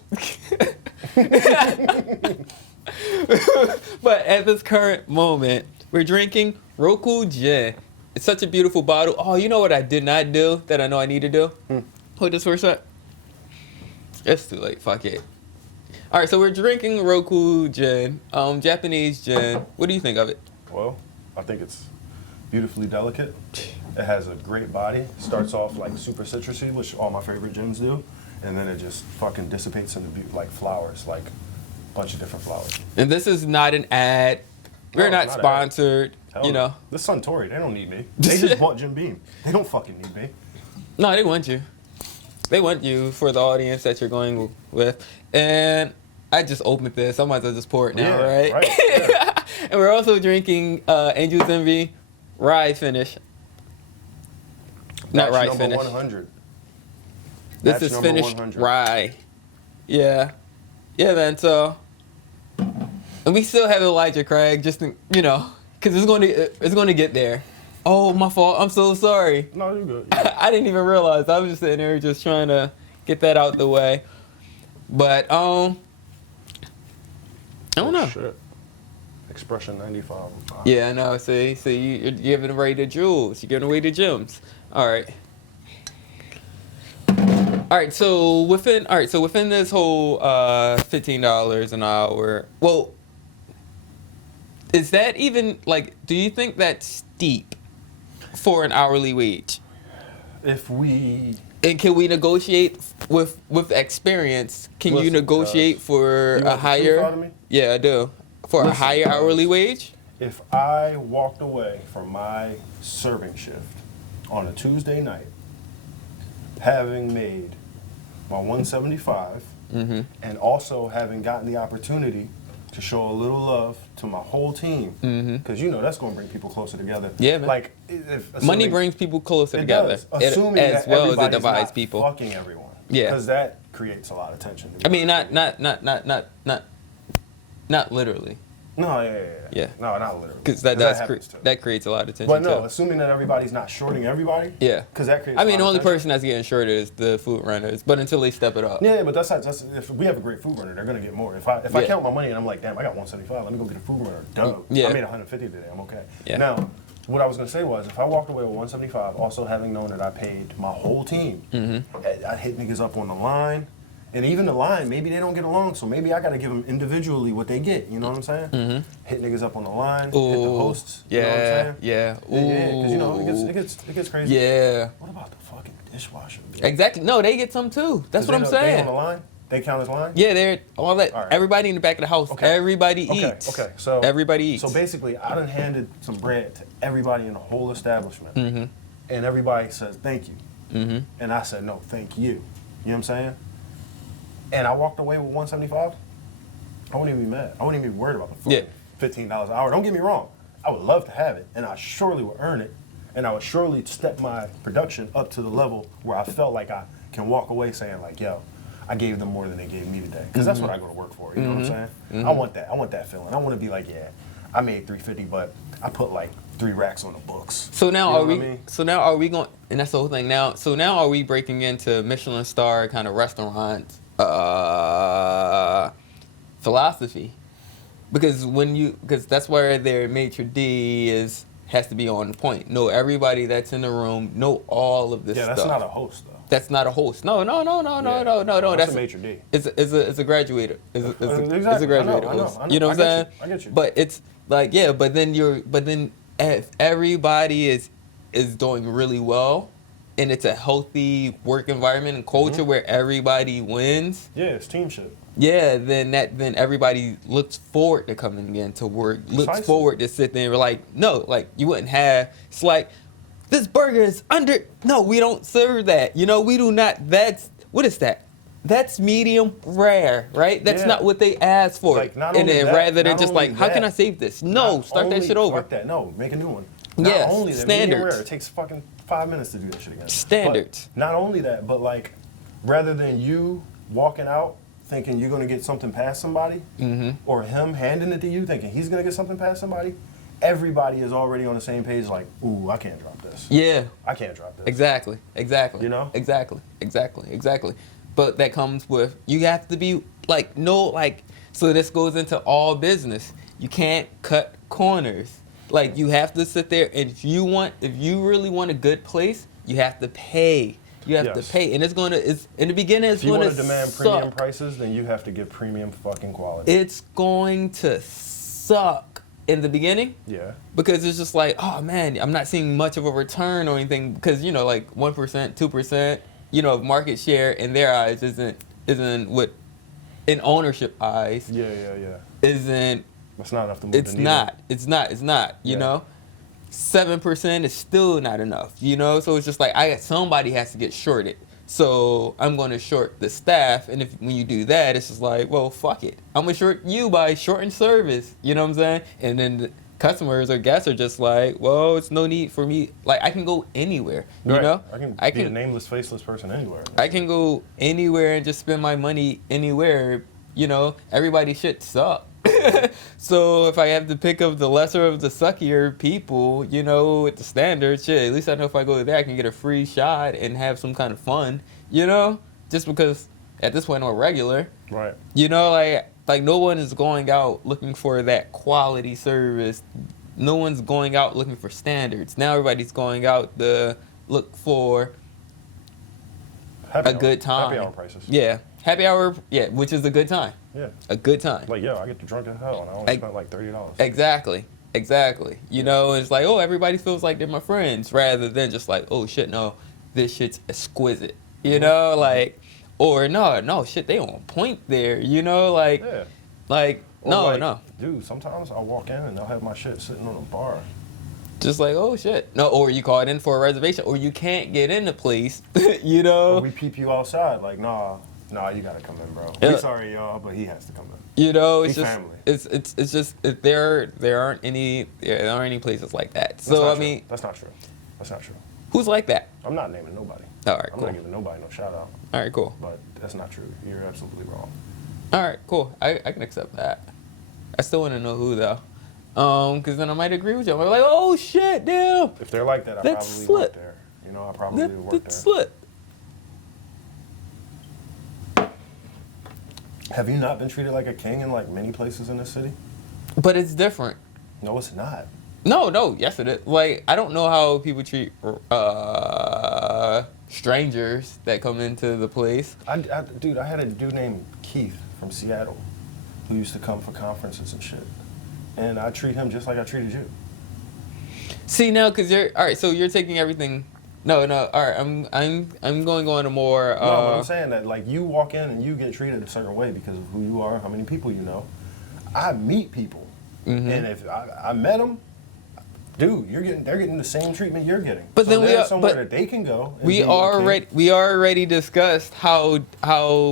But at this current moment, we're drinking Roku Gin. It's such a beautiful bottle. Oh, you know what I did not do that I know I need to do? Hold this for a sec. It's too late. Fuck it. All right, so we're drinking Roku Gin, Japanese gin. What do you think of it? Well, I think it's beautifully delicate. It has a great body. Starts off like super citrusy, which all my favorite gins do. and then it just fucking dissipates into like flowers, like a bunch of different flowers. And this is not an ad. No, We're not it's not sponsored. Hell You no. know. This Suntory, they don't need me. They just bought Jim Beam. They don't fucking need me. No, they want you. They want you for the audience that you're going with. And I just opened this. I might as well just pour it now, Yeah, right? yeah. And we're also drinking Angel's Envy rye finish. Not Batch rye number finish. 100. This Batch is number finished 100. rye. Yeah. Yeah, man. So, and we still have Elijah Craig, just you know, because it's going to get there. Oh, my fault. I'm so sorry. No, you're good. I didn't even realize. I was just sitting there just trying to get that out the way. But I don't know. Shit. Expression 95. Yeah, I know. See, you're giving away the jewels. You're giving away the gems. All right. All right. So within this whole $15 an hour. Well, is that even like? Do you think that's steep for an hourly wage? If we And can we negotiate with experience? Can you Listen, negotiate for you a want the truth out higher? of me? Yeah, I do. For a Listen, higher hourly wage? if I walked away from my serving shift on a Tuesday night, having made my 175, Mm-hmm. and also having gotten the opportunity to show a little love to my whole team, because you know that's going to bring people closer together. Yeah, man. Like Money brings people closer it together. does, assuming as that well as it everybody's divides not people. fucking everyone. Yeah. because that creates a lot of tension. I mean, not literally, No, yeah. Yeah. No, not literally. because 'Cause happens too. that creates a lot of tension. But no, too. assuming that everybody's not shorting everybody. Yeah. Because that creates. I a mean, lot the of only tension. person that's getting shorted is the food runners, but until they step it up. Yeah, but that's if we have a great food runner, they're gonna get more. If I Yeah. count my money and I'm like, damn, I got 175, let me go get a food runner. Dope. Yeah. I made 150 today. I'm okay. Yeah. Now, what I was gonna say was, if I walked away with 175, also having known that I paid my whole team, I hit niggas up on the line. And even the line, maybe they don't get along, so maybe I gotta give them individually what they get. You know what I'm saying? Hit niggas up on the line, hit the Ooh, hosts. yeah, You know what I'm saying? yeah. Yeah, because you know Ooh. it gets crazy. Yeah. What about the fucking dishwasher? Exactly. No, they get some too. That's what I'm They saying. on the line? They count as line? Yeah, they're all that. All right. Everybody in the back of the house. Okay. Everybody eats. Okay. So everybody eats. So basically, I done handed some bread to everybody in the whole establishment, and everybody says thank you, and I said no, thank you. You know what I'm saying? And I walked away with 175. I wouldn't even be mad. I wouldn't even be worried about the Yeah. $15 an hour. Don't get me wrong. I would love to have it, and I surely would earn it, and I would surely step my production up to the level where I felt like I can walk away saying like, yo, I gave them more than they gave me today. Because that's what I go to work for. You know what I'm saying? I want that. I want that feeling. I want to be like, yeah, I made $350, but I put like 3 racks on the books. So now You know are we? what I mean? So now are we going? And that's the whole thing. Now, so now are we breaking into Michelin star kind of restaurants philosophy? Because that's where their maitre d' has to be on point. Know everybody that's in the room. Know all of this Yeah, stuff. that's not a host though. That's not a host. No. Yeah. That's a maitre d'. It's a graduator. It's a Exactly. graduated I know. host. You know what I'm saying? I get you. But it's like, yeah, but then if everybody is doing really well and it's a healthy work environment and culture where everybody wins, Yeah, it's team shit. yeah, then everybody looks forward to coming in to work, looks Precisely. forward to sit there and like, no, like you wouldn't have, it's like, this burger is no, we don't serve that. You know, we do not, what is that? That's medium rare, right? That's Yeah. not what they asked for. Like, not and only then that, rather than not just only like, how can that, I save this? No, Not start that only- shit over. Fuck that. No, make a new one. Yes, Not only that, medium standards. rare, it takes fucking 5 minutes to do that shit again. Standards. But not only that, but like, rather than you walking out thinking you're gonna get something past somebody, or him handing it to you thinking he's gonna get something past somebody, everybody is already on the same page. Like, ooh, I can't drop this. Yeah, I can't drop this. exactly. You know? Exactly. But that comes with, you have to be like, no, like, so this goes into all business. You can't cut corners. Like, you have to sit there, and if you really want a good place, you have to pay. You have to Yes. pay, and it's in the beginning, it's If you going want to to demand suck. premium prices, then you have to give premium fucking quality. It's going to suck in the beginning. Yeah. Because it's just like, oh man, I'm not seeing much of a return or anything because, you know, like 1%, 2%, market share in their eyes isn't what in ownership eyes Yeah. isn't. That's not enough to move the needle. It's not. You know, 7% is still not enough. So it's just like somebody has to get shorted. So I'm going to short the staff, and when you do that, it's just like, well, fuck it. I'm going to short you by shorting service. You know what I'm saying? And then the customers or guests are just like, well, it's no need for me. Like, I can go anywhere. You know? I can be a nameless, faceless person anywhere. I can go anywhere and just spend my money anywhere. Everybody shit suck. So if I have to pick up the lesser of the suckier people, with the standard shit, at least I know if I go there, I can get a free shot and have some kind of fun, just because at this point I'm a regular. Right. Like no one is going out looking for that quality service. No one's going out looking for standards. Now everybody's going out to look for a good time. Happy hour prices. Yeah. Happy hour, which is a good time. Yeah. A good time. Like, I get drunk as hell and I only spent like $30. Exactly. It's like, everybody feels like they're my friends rather than just like, oh shit, no, this shit's exquisite. Or no, shit, they on point there, no. Dude, sometimes I'll walk in and they'll have my shit sitting on a bar. Just like, oh shit. No, or you call it in for a reservation, or you can't get in the place, Or we peep you outside, like, nah, you gotta come in, bro. Yeah. We sorry, y'all, but he has to come in. It's just family. It's just there aren't any places like that. That's not true. Who's like that? I'm not naming nobody. All right, I'm cool. not giving nobody no shout out. All right, cool. But that's not true. You're absolutely wrong. All right, cool. I can accept that. I still want to know who though, because then I might agree with you. I'm like, oh shit, damn. If they're like that, I probably work there. I probably work there. Slip. Have you not been treated like a king in like many places in this city? But it's different. No, it's not. No, yes it is. Like, I don't know how people treat strangers that come into the place. Dude, I had a dude named Keith from Seattle who used to come for conferences and shit. And I treat him just like I treated you. See, now, because so you're taking everything. No, all right, I'm going on a more... No, but I'm saying that, like, you walk in and you get treated a certain way because of who you are, how many people you know. I meet people, and if I met them, dude, they're getting the same treatment you're getting. But so then somewhere that they can go. And we already discussed how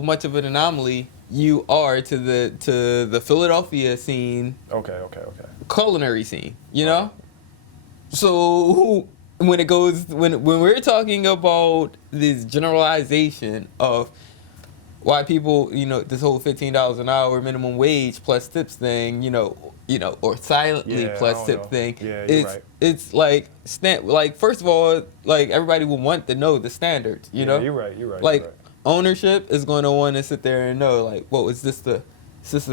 much of an anomaly you are to the Philadelphia scene. Okay. Culinary scene, So when we're talking about this generalization of why people, this whole $15 an hour minimum wage plus tips thing, or silently plus tip thing, it's like first of all, like everybody will want to know the standards, Yeah, you're right. Like ownership is going to want to sit there and know, like, well, is this the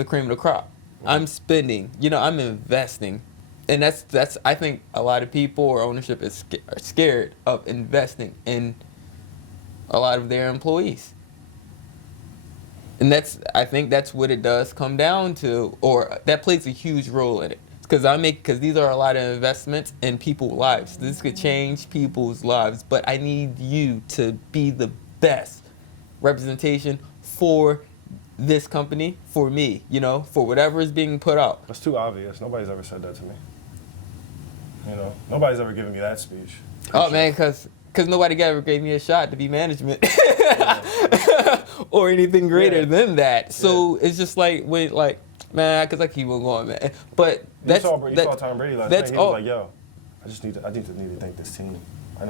cream of the crop? I'm spending, I'm investing. And that's I think a lot of people or ownership are scared of investing in a lot of their employees. And I think that's what it does come down to, or that plays a huge role in it. Because these are a lot of investments in people's lives. This could change people's lives, but I need you to be the best representation for this company, for me, for whatever is being put out. That's too obvious. Nobody's ever said that to me. Nobody's ever given me that speech. Oh man, because nobody ever gave me a shot to be management or anything greater than that. So it's just like, man, because I keep on going, man. But you saw Tom Brady last night. He was like, yo, I need to thank this team. I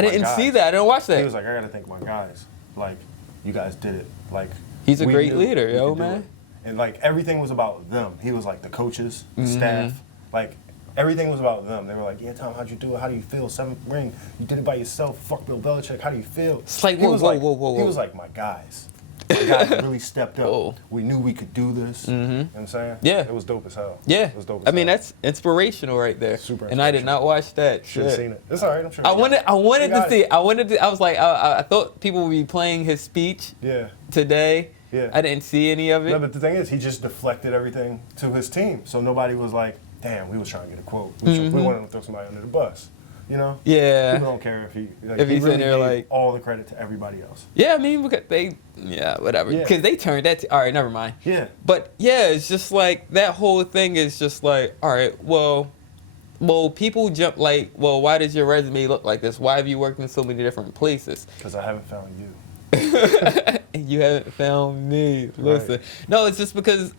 didn't see that. I didn't watch that. He was like, I got to thank my guys. Like, you guys did it. Like, he's a great leader, yo, man. And like everything was about them. He was like the coaches, the staff, like. Everything was about them. They were like, yeah, Tom, how'd you do it? How do you feel? 7th ring. You did it by yourself. Fuck Bill Belichick. How do you feel? It's like, whoa. He was like, my guys. My guys really stepped up. Whoa. We knew we could do this. You know what I'm saying? Yeah. It was dope as hell. Yeah. It was dope as hell. That's inspirational right there. Super And I did not watch that. Should have seen it. It's all right. I'm sure. I wanted to see it. I was like, I thought people would be playing his speech today. Yeah. I didn't see any of it. No, but the thing is, he just deflected everything to his team. So nobody was like, damn, we was trying to get a quote. We wanted to throw somebody under the bus. You know? Yeah. People don't care if he If he's really in there, gave like- all the credit to everybody else. Yeah, I mean, because whatever. Yeah. Because they turned that. All right, never mind. Yeah. But yeah, it's just like that whole thing is just like, all right, well, people jump like, well, why does your resume look like this? Why have you worked in so many different places? Because I haven't found you. You haven't found me. Listen, Right. no, it's just because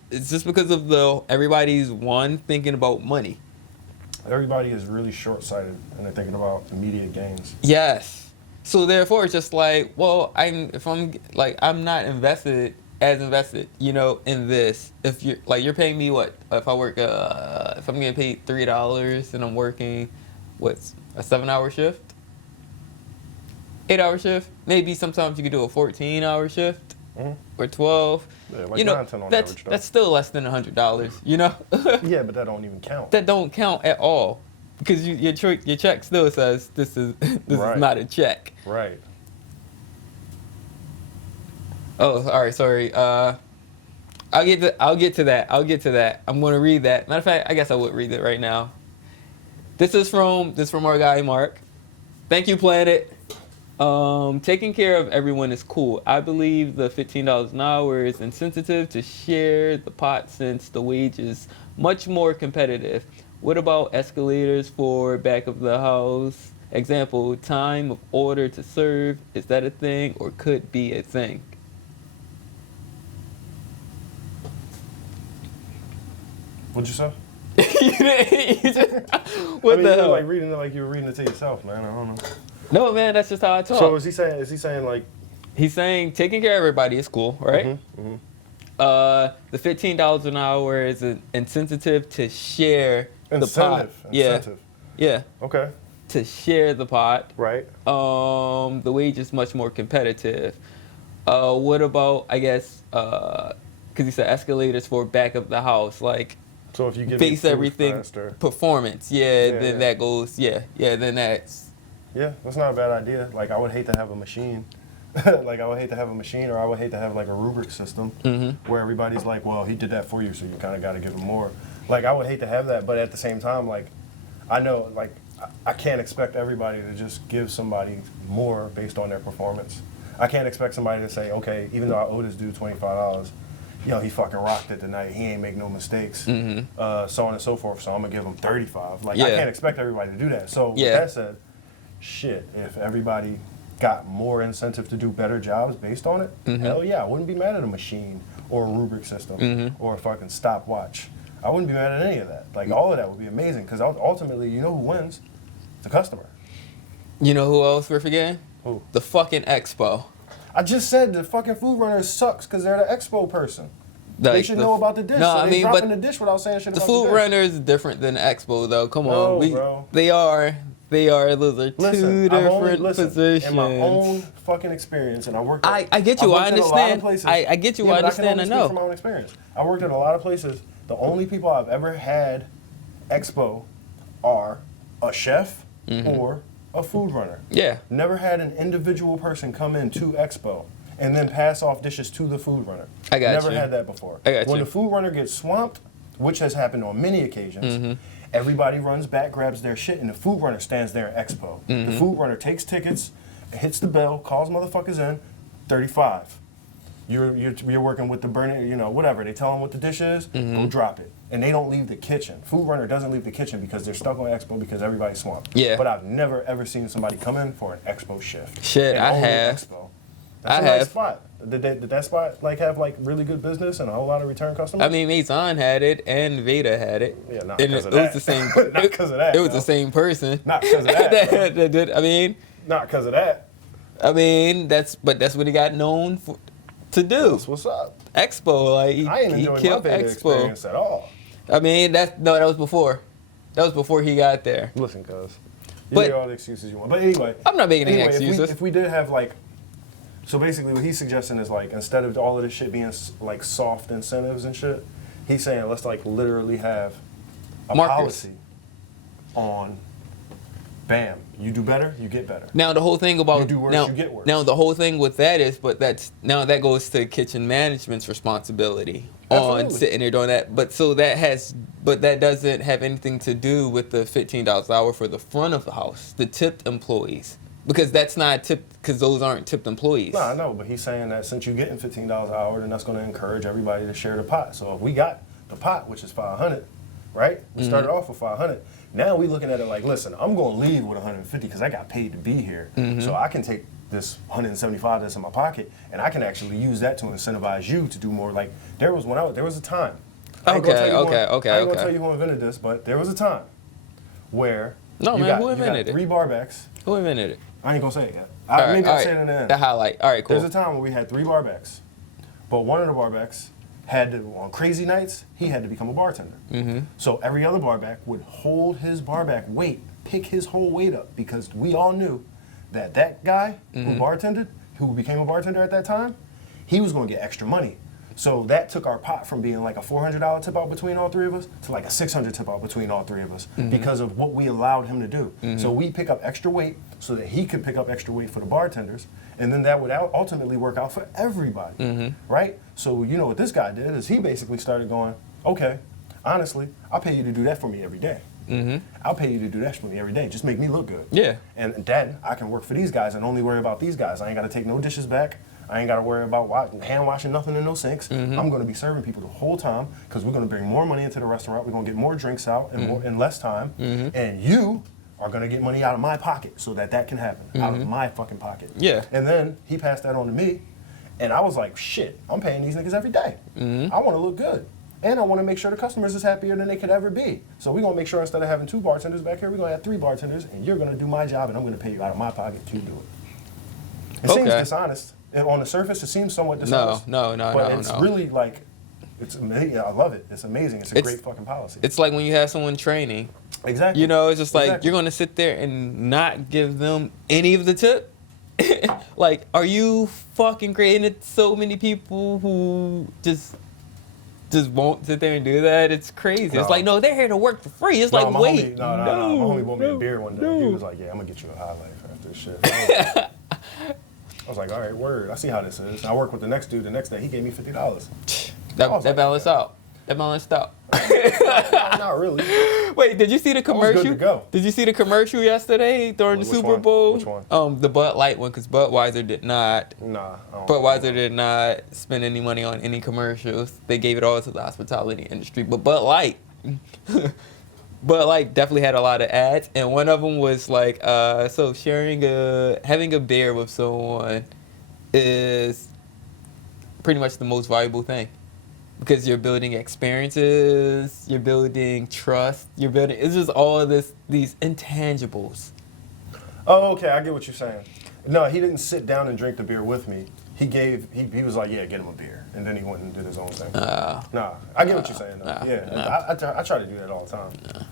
of everybody's thinking about money. Everybody is really short-sighted and they're thinking about immediate gains. Yes. So therefore, it's just like, well, I'm not invested, you know, in this. If you're paying me what? If I work, if I'm getting paid $3 and I'm working, what's a 7-hour shift? 8-hour shift? Maybe sometimes you could do a 14-hour shift or 12. Yeah, like you know, 9, 10 on that's average, though. that's still less than $100. You know. Yeah, but that don't even count. That don't count at all because your check still says this is Right. not a check. Right. Oh, all right, sorry. I'll get to that. I'm gonna read that. Matter of fact, I guess I would read it right now. This is from our guy Mark. Thank you, Planet. Taking care of everyone is cool. I believe the $15 an hour is insensitive to share the pot since the wage is much more competitive. What about escalators for back of the house? Example, time of order to serve. Is that a thing or could be a thing? What'd you say? What the hell? You're like reading it like you were reading it to yourself, man. I don't know. No, man, that's just how I talk. So is he saying like? He's saying taking care of everybody is cool, right? The $15 an hour is insensitive to share the pot. Incentive. Yeah. Okay. To share the pot. Right. The wage is much more competitive. What about, I guess, because he said escalators for back of the house, like So if you give base me food everything faster, performance, then that goes, then that's. yeah, that's not a bad idea. Like I would hate to have a machine. Like I would hate to have a machine, or I would hate to have like a rubric system where everybody's like, well, he did that for you, so you kind of got to give him more. Like I would hate to have that, but at the same time, like I know, like I can't expect everybody to just give somebody more based on their performance. I can't expect somebody to say, okay, even though I owe this dude $25, he fucking rocked it tonight. He ain't make no mistakes, so on and so forth. So I'm gonna give him 35. Like I can't expect everybody to do that. So with that said, shit, if everybody got more incentive to do better jobs based on it, hell yeah, I wouldn't be mad at a machine or a rubric system or a fucking stopwatch. I wouldn't be mad at any of that. Like all of that would be amazing because ultimately, you know who wins? The customer. You know who else we're forgetting? Who? The fucking expo. I just said the fucking food runner sucks because they're the expo person. They should know about the dish. No, so I they mean, dropping but the dish without saying shit the about food the dish. runner is different than the expo, though. Come No, on, bro. They are. Those are two different positions. In my own fucking experience, and I worked. I get you. I understand. I get you. I understand. I know. From my own experience, I worked at a lot of places. The only people I've ever had expo are a chef or a food runner. Yeah. Never had an individual person come in to expo and then pass off dishes to the food runner. I got Never you. had that before. I got when you. the food runner gets swamped, which has happened on many occasions, everybody runs back, grabs their shit, and the food runner stands there at expo. The food runner takes tickets, hits the bell, calls motherfuckers in, 35. You're working with the burner, whatever. They tell them what the dish is, go drop it. And they don't leave the kitchen. Food runner doesn't leave the kitchen because they're stuck on expo because everybody's swamped. Yeah. But I've never ever seen somebody come in for an expo shift. Shit, And I only have. Expo. That's I a nice have. spot. Did that spot have really good business and a whole lot of return customers? I mean, Maison had it and Veda had it. Yeah, not And because it of was that. the same. Not because of that. It was no. the same person. Not because of that. that did. I mean, Not because of that. that's what he got known for to do. That's what's up. Expo, like I ain't he enjoying my killed Veda Expo. experience at all. I mean, that was before. That was before he got there. Listen, cuz. You But- make all the excuses you want. But anyway. I'm not making any Anyway, excuses. If we did have so basically what he's suggesting is instead of all of this shit being soft incentives and shit, he's saying let's literally have a Markers. policy on, bam, you do better, you get better. Now the whole thing about You do worse, now, you get worse. now the whole thing with that is, but that goes to kitchen management's responsibility on Absolutely. sitting there doing that. But so that has But that doesn't have anything to do with the $15 an hour for the front of the house, the tipped employees. Because that's not tipped, because those aren't tipped employees. No, I know, but he's saying that since you're getting $15 an hour, then that's going to encourage everybody to share the pot. So if we got the pot, which is $500, right? We started off with $500. Now we looking at it like, listen, I'm going to leave with $150 because I got paid to be here. So I can take this $175 that's in my pocket, and I can actually use that to incentivize you to do more. Like there was a time. I ain't gonna tell you who invented this, but there was a time where who invented it? 3 barbacks. Who invented it? I ain't gonna say it yet. Maybe I'll say it in the end. The highlight. All right, cool. There's a time where we had 3 barbacks, but one of the barbacks had to, on crazy nights, he had to become a bartender. So every other barback would hold his barback weight, pick his whole weight up, because we all knew that that guy who bartended, who became a bartender at that time, he was gonna get extra money. So that took our pot from being like a $400 tip out between all 3 of us to like a $600 tip out between all 3 of us because of what we allowed him to do. So we pick up extra weight so that he could pick up extra weight for the bartenders, and then that would ultimately work out for everybody, right? So you know what this guy did is he basically started going, okay, honestly, I'll pay you to do that for me every day. I'll pay you to do that for me every day. Just make me look good. Yeah. And then I can work for these guys and only worry about these guys. I ain't got to take no dishes back. I ain't got to worry about hand washing nothing in no sinks. I'm going to be serving people the whole time because we're going to bring more money into the restaurant. We're going to get more drinks out in less time. And you are going to get money out of my pocket so that can happen, out of my fucking pocket. Yeah. And then he passed that on to me. And I was like, shit, I'm paying these niggas every day. I want to look good. And I want to make sure the customers is happier than they could ever be. So we're going to make sure instead of having 2 bartenders back here, we're going to have 3 bartenders, and you're going to do my job, and I'm going to pay you out of my pocket to do it. It seems dishonest. And on the surface, it seems somewhat dishonest. No. But it's really like, it's amazing. I love it. It's amazing. It's a great fucking policy. It's like when you have someone training. Exactly. You know, it's just like you're going to sit there and not give them any of the tip. Like, are you fucking crazy? And it's so many people who just won't sit there and do that. It's crazy. No. It's like, no, they're here to work for free. It's like, wait. No. My homie bought me a beer one day. He was like, yeah, I'm going to get you a highlight after this shit. I was like, all right, word. I see how this is. I worked with the next dude. The next day, he gave me $50. That balanced out. That balanced out. Not really. Wait, did you see the commercial? Good to go. Did you see the commercial yesterday during the Super Bowl? Which one? The Bud Light one, because Budweiser did not. Nah. Budweiser did not spend any money on any commercials. They gave it all to the hospitality industry. But Bud Light, definitely had a lot of ads, and one of them was like, so having a beer with someone is pretty much the most valuable thing. Because you're building experiences, you're building trust, it's just all of these intangibles. Oh, okay, I get what you're saying. No, he didn't sit down and drink the beer with me. He was like, yeah, get him a beer. And then he went and did his own thing. Nah, I get what you're saying, though. I try to do that all the time.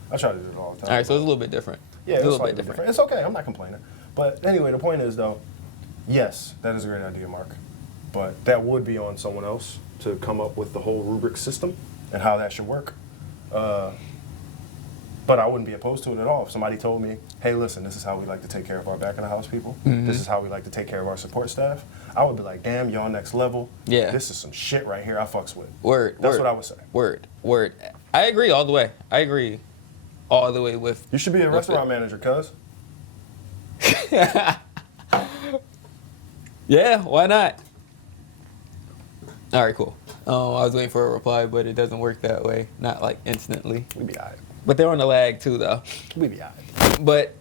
I try to do it all the time. All right, so it's a little bit different. Yeah, it's a little bit different. It's okay, I'm not complaining. But anyway, the point is, though, yes, that is a great idea, Mark. But that would be on someone else to come up with the whole rubric system and how that should work. But I wouldn't be opposed to it at all. If somebody told me, hey, listen, this is how we like to take care of our back of the house people. This is how we like to take care of our support staff. I would be like, damn, y'all next level. Yeah. This is some shit right here I fucks with. That's what I would say. Word. I agree all the way. With. You should be a restaurant manager, cuz. Yeah, why not? All right, cool. I was waiting for a reply, but it doesn't work that way. Not like instantly. We be all right. But they're on the lag too, though. We be all right. But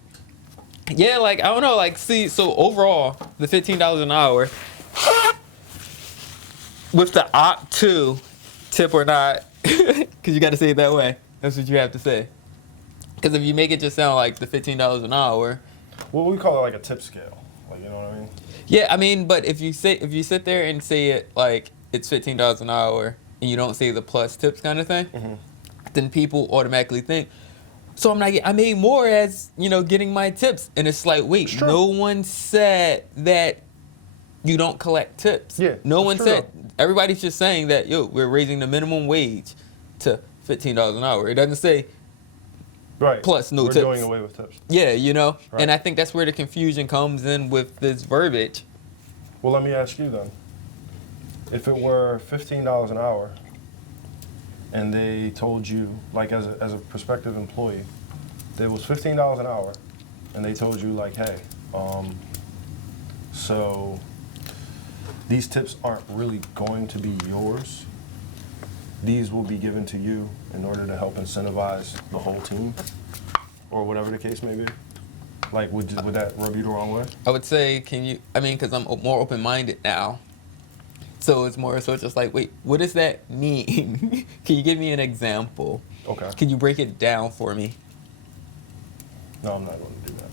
yeah, like I don't know, like so overall, the $15 an hour with the opt to tip or not, because you got to say it that way. That's what you have to say. Because if you make it just sound like the $15 an hour, well, we call it like a tip scale. Like, you know what I mean? Yeah, I mean, but if you sit there and say it like it's $15 an hour and you don't say the plus tips kind of thing, then people automatically think, so I made more as, getting my tips. And it's like, wait, no one said that you don't collect tips. Yeah. No one said, everybody's just saying that, we're raising the minimum wage to $15 an hour. It doesn't say plus no tips. We're doing away with tips. Yeah, Right. And I think that's where the confusion comes in with this verbiage. Well, let me ask you then. If it were $15 an hour and they told you, like as a prospective employee, there was $15 an hour, and they told you like, hey, so these tips aren't really going to be yours. These will be given to you in order to help incentivize the whole team, or whatever the case may be. Like, would that rub you the wrong way? I would say, because I'm more open-minded now. So it's more so just like, wait, what does that mean? Can you give me an example? Okay. Can you break it down for me? No, I'm not going to do that.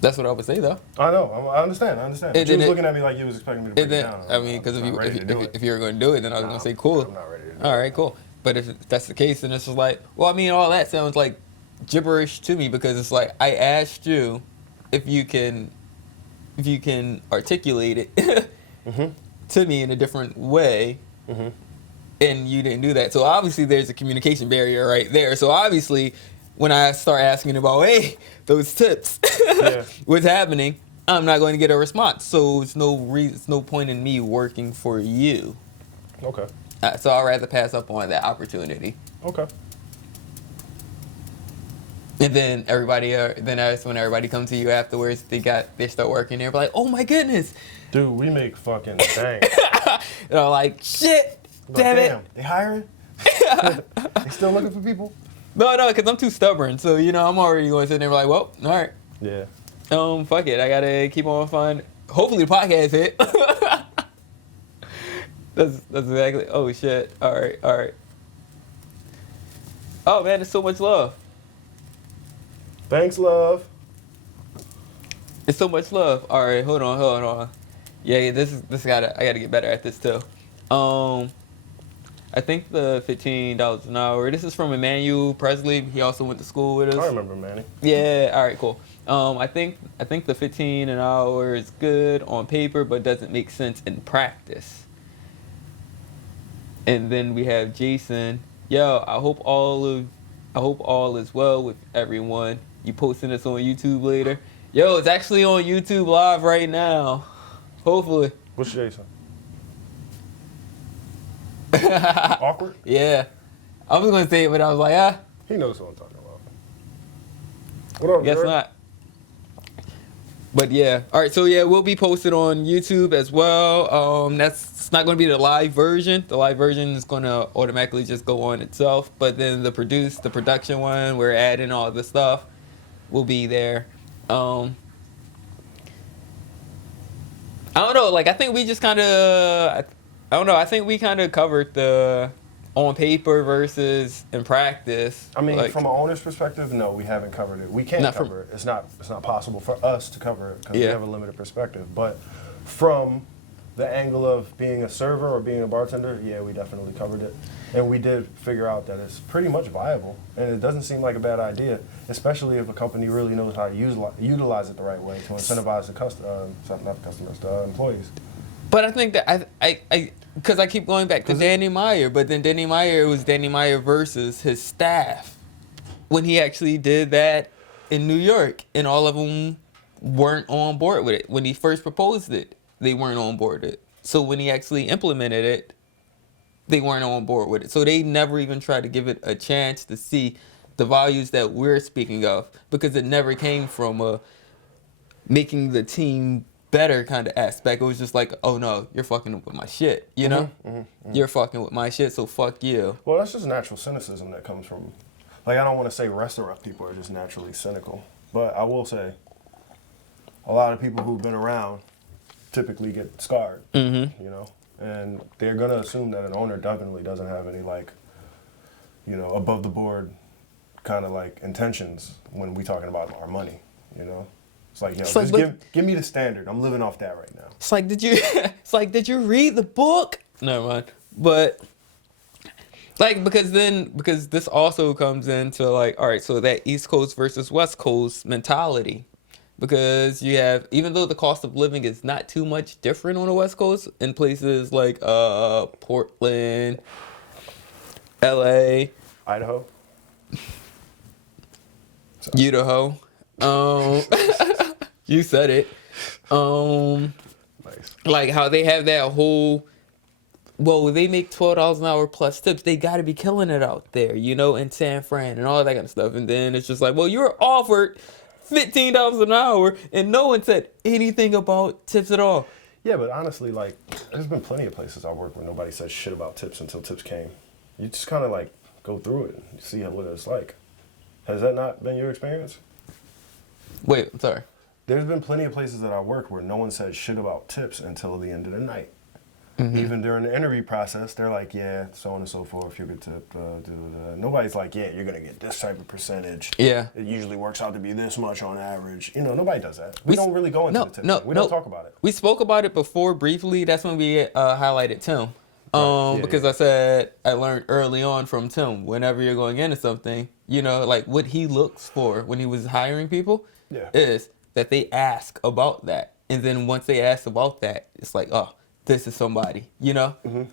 That's what I would say, though. I know. I understand. But you was looking at me like you was expecting me to break it down. I mean, because if you were going to do it, then I was going to say, cool. I'm not ready to do it. All right, cool. But if that's the case, then it's just like, well, I mean, all that sounds like gibberish to me, because it's like, I asked you if you can articulate it Mm-hmm. to me in a different way, Mm-hmm. and you didn't do that. So obviously there's a communication barrier right there. So obviously when I start asking about, hey, those tips, Yeah. what's happening, I'm not going to get a response. So it's no point in me working for you. Okay. So I'd rather pass up on that opportunity. Okay. And then that's when everybody comes to you afterwards. They start working. They're like, oh my goodness. Dude, we make fucking dang. They're like, shit, Like, damn it. They hiring? They still looking for people? No, because I'm too stubborn. So, I'm already going to sit there and be like, well, all right. Yeah. Fuck it. I got to keep on finding. Hopefully the podcast hit. That's exactly. Oh, shit. All right. Oh, man, there's so much love. Thanks, love. It's so much love. All right, hold on. Yeah, I gotta get better at this too. I think the $15 an hour. This is from Emmanuel Presley. He also went to school with us. I remember Manny. Yeah. All right. Cool. I think the 15 an hour is good on paper, but doesn't make sense in practice. And then we have Jason. Yo, I hope all is well with everyone. You posting this on YouTube later? Yo, it's actually on YouTube live right now. Hopefully. What's Jason? Awkward? Yeah. I was gonna say it, but I was like, He knows what I'm talking about. What up, guess Jared? not. But yeah. All right. So yeah, we'll be posted on YouTube as well. It's not going to be the live version. The live version is going to automatically just go on itself. But then the production one, we're adding all the stuff, will be there. I don't know. Like, I think we just kind of, I don't know. I think we kind of covered the on paper versus in practice. I mean, like, from an owner's perspective, no, we haven't covered it. We can't cover it. It's not possible for us to cover it because we have a limited perspective. But from the angle of being a server or being a bartender, yeah, we definitely covered it. And we did figure out that it's pretty much viable, and it doesn't seem like a bad idea, especially if a company really knows how to utilize it the right way to incentivize the employees. But I think that because I keep going back to Danny Meyer, but then Danny Meyer, it was Danny Meyer versus his staff when he actually did that in New York, and all of them weren't on board with it. When he first proposed it, they weren't on board with it. So when he actually implemented it, they weren't on board with it. So they never even tried to give it a chance to see the values that we're speaking of, because it never came from a making the team better kind of aspect. It was just like, oh no, you're fucking with my shit, you know? You're fucking with my shit, so fuck you. Well, that's just natural cynicism that comes from, like, I don't want to say restaurant people are just naturally cynical, but I will say a lot of people who've been around typically get scarred, you know? And they're going to assume that an owner definitely doesn't have any, like, you know, above the board kind of like intentions when we talking about our money, you know? It's like, yo, just give me the standard. I'm living off that right now. It's like, did you read the book? Never mind. But like, because this also comes into like, all right, so that East Coast versus West Coast mentality. Because you have, even though the cost of living is not too much different on the West Coast, in places like Portland, LA, Idaho. Idaho. You said it. Nice. Like how they have that whole well, they make $12 an hour plus tips. They got to be killing it out there, in San Fran and all that kind of stuff. And then it's just like, well, you were offered $15 an hour, and no one said anything about tips at all. Yeah, but honestly, like, there's been plenty of places I work where nobody says shit about tips until tips came. You just kind of like go through it and see what it's like. Has that not been your experience? Wait, I'm sorry. There's been plenty of places that I work where no one says shit about tips until the end of the night. Mm-hmm. Even during the interview process, they're like, yeah, so on and so forth, you're good tip. Nobody's like, yeah, you're going to get this type of percentage. Yeah. It usually works out to be this much on average. Nobody does that. We don't really go into the tip thing. We don't talk about it. We spoke about it before briefly. That's when we highlighted Tim. Because I said I learned early on from Tim, whenever you're going into something, like what he looks for when he was hiring people is that they ask about that. And then once they ask about that, it's like, oh, this is somebody,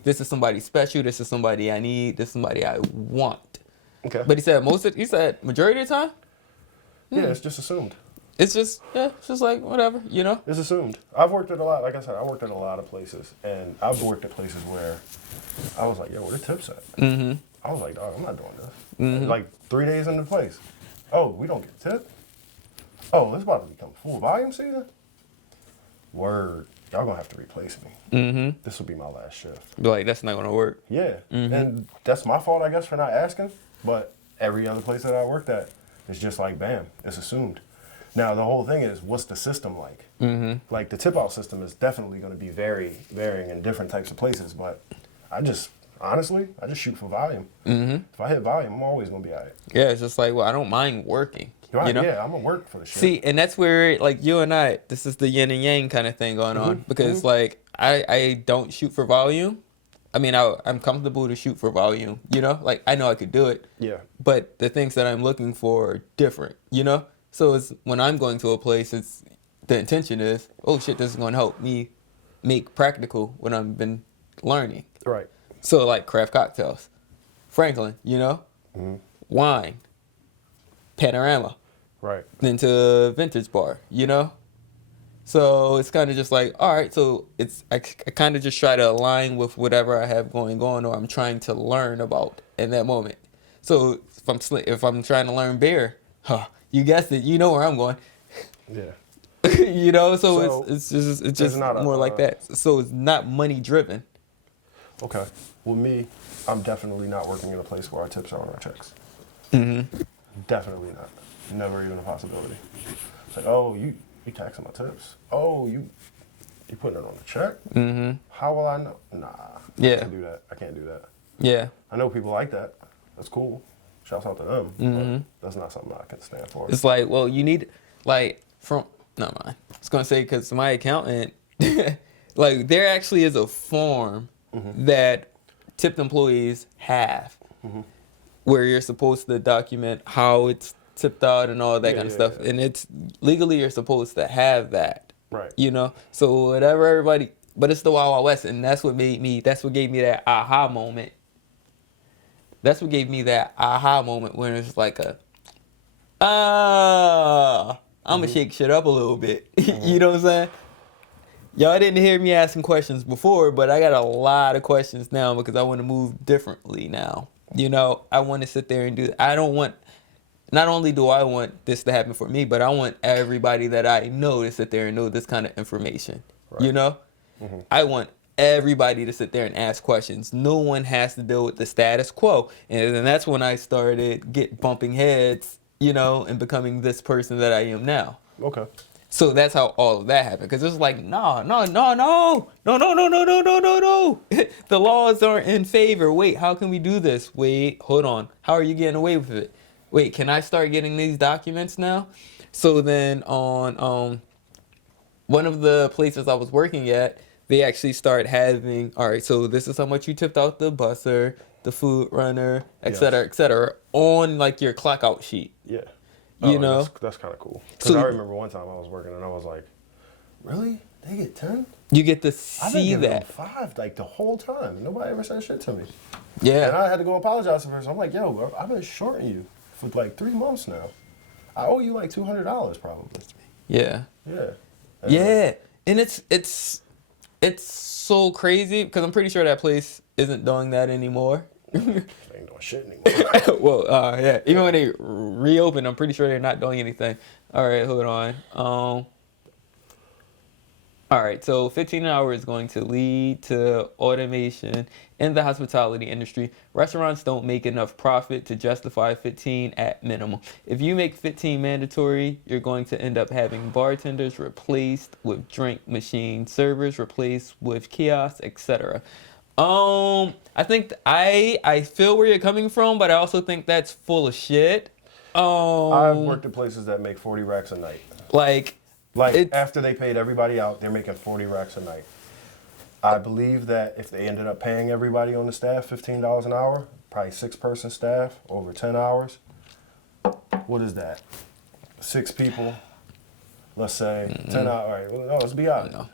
This is somebody special. This is somebody I need. This is somebody I want. Okay. But he said majority of the time? Yeah, it's just assumed. It's just like whatever, It's assumed. I've worked at a lot, like I said, I worked at a lot of places. And I've worked at places where I was like, yo, where the tips at? Mm-hmm. I was like, dog, I'm not doing this. Mm-hmm. Like 3 days into place. Oh, we don't get tip? Oh, this about to become full volume season? Word. Y'all gonna have to replace me. Mm-hmm. This will be my last shift. Like, that's not gonna work. Yeah. Mm-hmm. And that's my fault, I guess, for not asking. But every other place that I worked at, it's just like, bam, it's assumed. Now, the whole thing is, what's the system like? Mm-hmm. Like, the tip-out system is definitely going to be varying in different types of places. But honestly, I just shoot for volume. Mm-hmm. If I hit volume, I'm always going to be all right. Yeah, it's just like, well, I don't mind working. Right, yeah, I'm going to work for the shit. See, and that's where, like, you and I, this is the yin and yang kind of thing going on. Because, like, I don't shoot for volume. I mean, I'm comfortable to shoot for volume, Like, I know I could do it. Yeah. But the things that I'm looking for are different, So it's when I'm going to a place, the intention is, oh, shit, this is going to help me make practical what I've been learning. Right. So, like, craft cocktails. Franklin, Wine. Panorama. Right. Then to vintage bar, So it's kind of just like, all right, so I kind of just try to align with whatever I have going on or I'm trying to learn about in that moment. So if I'm trying to learn beer, you guessed it, you know where I'm going. Yeah. So it's just more like that. So it's not money driven. Okay. Well, me, I'm definitely not working in a place where our tips are on our checks. Mm-hmm. Definitely not. Never even a possibility. It's like, oh, you taxing my tips. Oh, you putting it on the check? Mm-hmm. How will I know? Nah. Yeah. I can't do that. Yeah. I know people like that. That's cool. Shouts out to them. Mm-hmm. But that's not something I can stand for. It's like, well, you need, like, never mind. I was going to say, because my accountant, like, there actually is a form that tipped employees have where you're supposed to document how it's tipped out and all that kind of stuff. Yeah. And it's legally you're supposed to have that. Right. So whatever everybody, but it's the Wild Wild West, and that's what gave me that aha moment. That's what gave me that aha moment when it's like I'm gonna shake shit up a little bit. You know what I'm saying? Y'all didn't hear me asking questions before, but I got a lot of questions now because I want to move differently now. I want to sit there and do. Not only do I want this to happen for me, but I want everybody that I know to sit there and know this kind of information. Right. I want everybody to sit there and ask questions. No one has to deal with the status quo. And then that's when I started bumping heads, and becoming this person that I am now. Okay. So that's how all of that happened. Because it's like, no. The laws aren't in favor. Wait, how can we do this? Wait, hold on. How are you getting away with it? Wait, can I start getting these documents now? So then on one of the places I was working at, they actually start having, all right, so this is how much you tipped out the busser, the food runner, et cetera, on like your clock out sheet. Yeah. That's kind of cool. Because I remember one time I was working and I was like, really? They get 10? You get to see I've been giving that. them 5 like the whole time. Nobody ever said shit to me. Yeah. And I had to go apologize to her. So I'm like, yo, bro, I've been shorting you for like 3 months now. I owe you like $200 probably. Yeah. Yeah. Yeah. And it's so crazy because I'm pretty sure that place isn't doing that anymore. They ain't doing shit anymore. Well, yeah. Even when they reopen, I'm pretty sure they're not doing anything. All right, hold on. All right, so 15 an hour is going to lead to automation in the hospitality industry. Restaurants don't make enough profit to justify 15 at minimum. If you make 15 mandatory, you're going to end up having bartenders replaced with drink machines, servers replaced with kiosks, etc. I think I feel where you're coming from, but I also think that's full of shit. I've worked at places that make 40 racks a night. Like After they paid everybody out, they're making 40 racks a night. I believe that if they ended up paying everybody on the staff $15 an hour, probably 6-person staff over 10 hours, what is that? 6 people, let's say 10 hours. All right, well, no, let's be honest. No.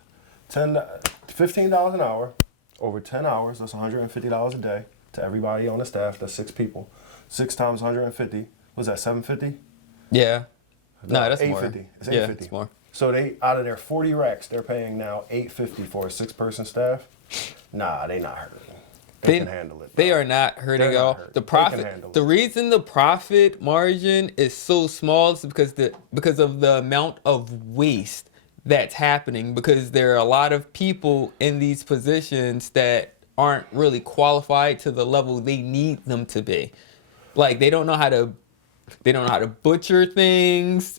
$15 an hour over 10 hours, that's $150 a day to everybody on the staff. That's 6 people. 6 times 150, was that $750? Yeah. No, that's more. $850. It's $850. Yeah, it's more. So they, out of their 40 racks, they're paying now $850 for a 6-person staff. Nah, they not hurting. They can handle it. They are not hurting at all. The profit, the reason the profit margin is so small is because of the amount of waste that's happening. Because there are a lot of people in these positions that aren't really qualified to the level they need them to be. Like they don't know how to butcher things.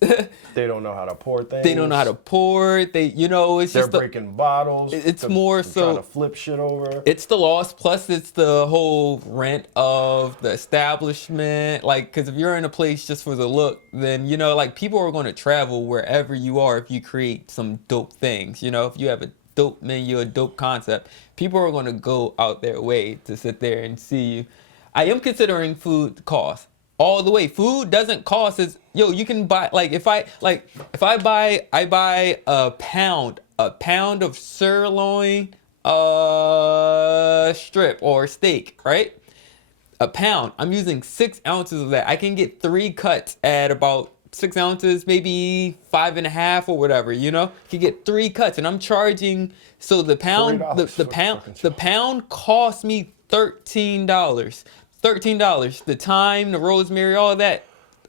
They don't know how to pour things. They don't know how to pour. It's They're just breaking bottles. It's more so trying to flip shit over. It's the loss plus it's the whole rent of the establishment. Like, because if you're in a place just for the look, then like people are going to travel wherever you are if you create some dope things. If you have a dope menu, a dope concept, people are going to go out their way to sit there and see you. I am considering food cost. All the way. Food doesn't cost you can buy if I buy a pound of sirloin strip or steak, right? A pound. I'm using 6 ounces of that. I can get 3 cuts at about 6 ounces, maybe 5.5 or whatever, You can get 3 cuts and I'm charging the pound the pound cost me $13. The thyme, the rosemary, all of that,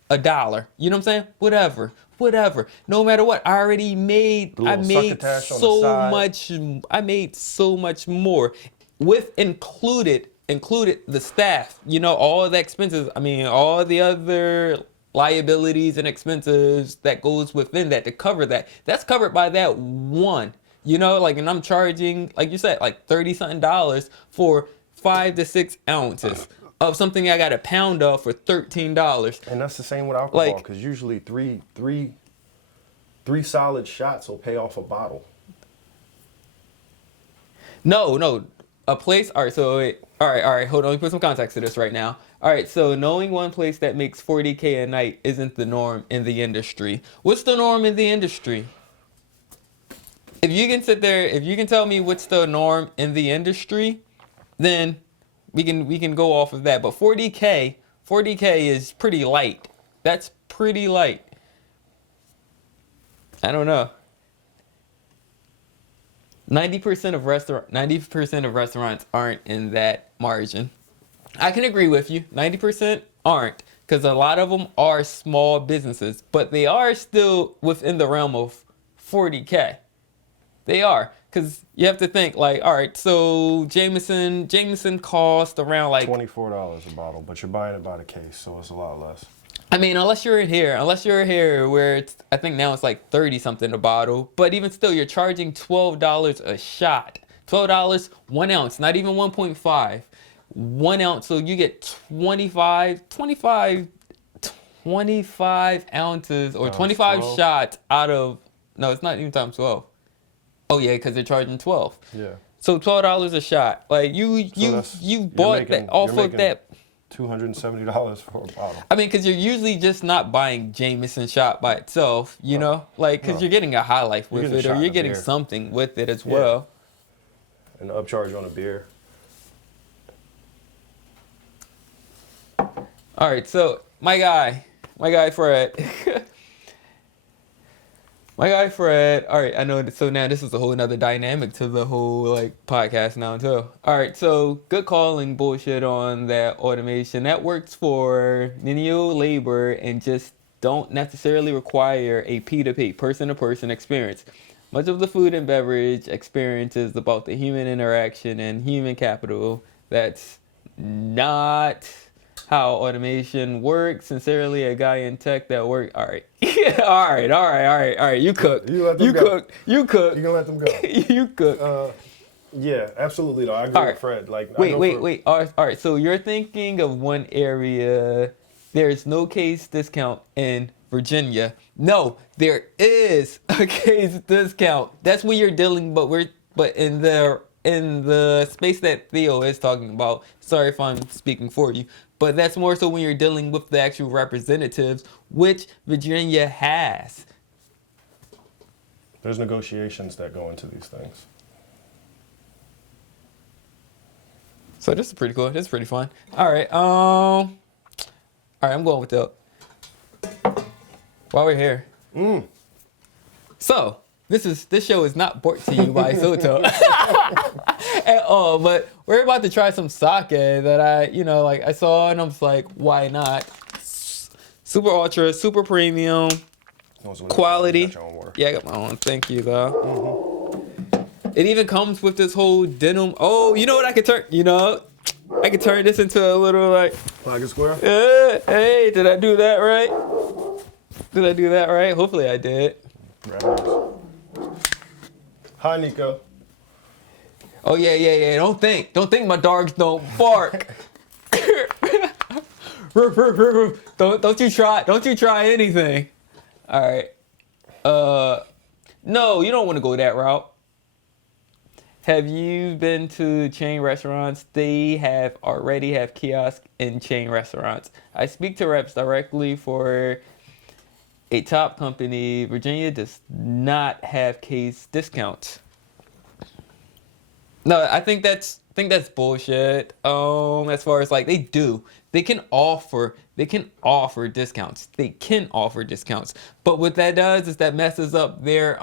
$1. You know what I'm saying? Whatever. No matter what, I made so much more with included the staff. All the expenses. All the other liabilities and expenses that goes within that to cover that. That's covered by that one. And I'm charging, like you said, like $30-something for 5 to 6 ounces of something I got a pound of for $13. And that's the same with alcohol, because usually three solid shots will pay off a bottle. No, a place. All right, so wait, all right. Hold on, let me put some context to this right now. All right, so knowing one place that makes $40K a night isn't the norm in the industry. What's the norm in the industry? If you can sit there, if you can tell me what's the norm in the industry, then we can go off of that. But 40K is pretty light. That's pretty light. I don't know. 90% of restaurants aren't in that margin. I can agree with you. 90% aren't, because a lot of them are small businesses, but they are still within the realm of 40K. They are. Because you have to think, all right, so Jameson cost around $24 a bottle, but you're buying it by the case, so it's a lot less. Unless you're here where it's, I think now it's like 30 something a bottle, but even still, you're charging $12 a shot. $12, 1 ounce, not even 1.5. 1 ounce, so you get 25 ounces or 25 12. Shots out of, no, it's not even times 12. Oh yeah, because they're charging 12. Yeah. So $12 a shot. Like you bought that off of that. $270 for a bottle. Because you're usually just not buying Jameson shot by itself, because you're getting a high life with it, or you're getting something with it as well. And the upcharge on a beer. All right, so my guy Fred. My guy Fred. All right, I know. So now this is a whole another dynamic to the whole like podcast now too. All right, so good calling bullshit on that automation that works for menial labor and just don't necessarily require a P2P, person-to-person experience. Much of the food and beverage experience is about the human interaction and human capital. That's not how automation works. Sincerely, a guy in tech that work. All right, all right. You cooked. You let them You go. cooked. You cooked. You gonna let them go? You cooked. Yeah, absolutely. Though I agree All right. with Fred. Like, Wait. All right. So you're thinking of one area. There's no case discount in Virginia. No, there is a case discount. That's what you're dealing. But in the space that Theo is talking about. Sorry if I'm speaking for you, but that's more so when you're dealing with the actual representatives, which Virginia has. There's negotiations that go into these things. So this is pretty cool. This is pretty fun. All right. All right. I'm going with the. While we're here. So this show is not brought to you by Soto at all. But we're about to try some sake that I saw and I'm just like, why not? Super ultra, super premium, quality. Yeah, I got my own. Thank you, though. It even comes with this whole denim. Oh, you know what I could turn? I could turn this into a little like Pocket square. Hey, did I do that right? Hopefully I did. Hi, Nico. Oh yeah. Don't think my dogs don't bark. Don't you try anything. All right. No, you don't want to go that route. Have you been to chain restaurants? They already have kiosks in chain restaurants. I speak to reps directly for a top company. Virginia does not have case discounts. No, I think that's bullshit. As far as like they can offer discounts. But what that does is that messes up their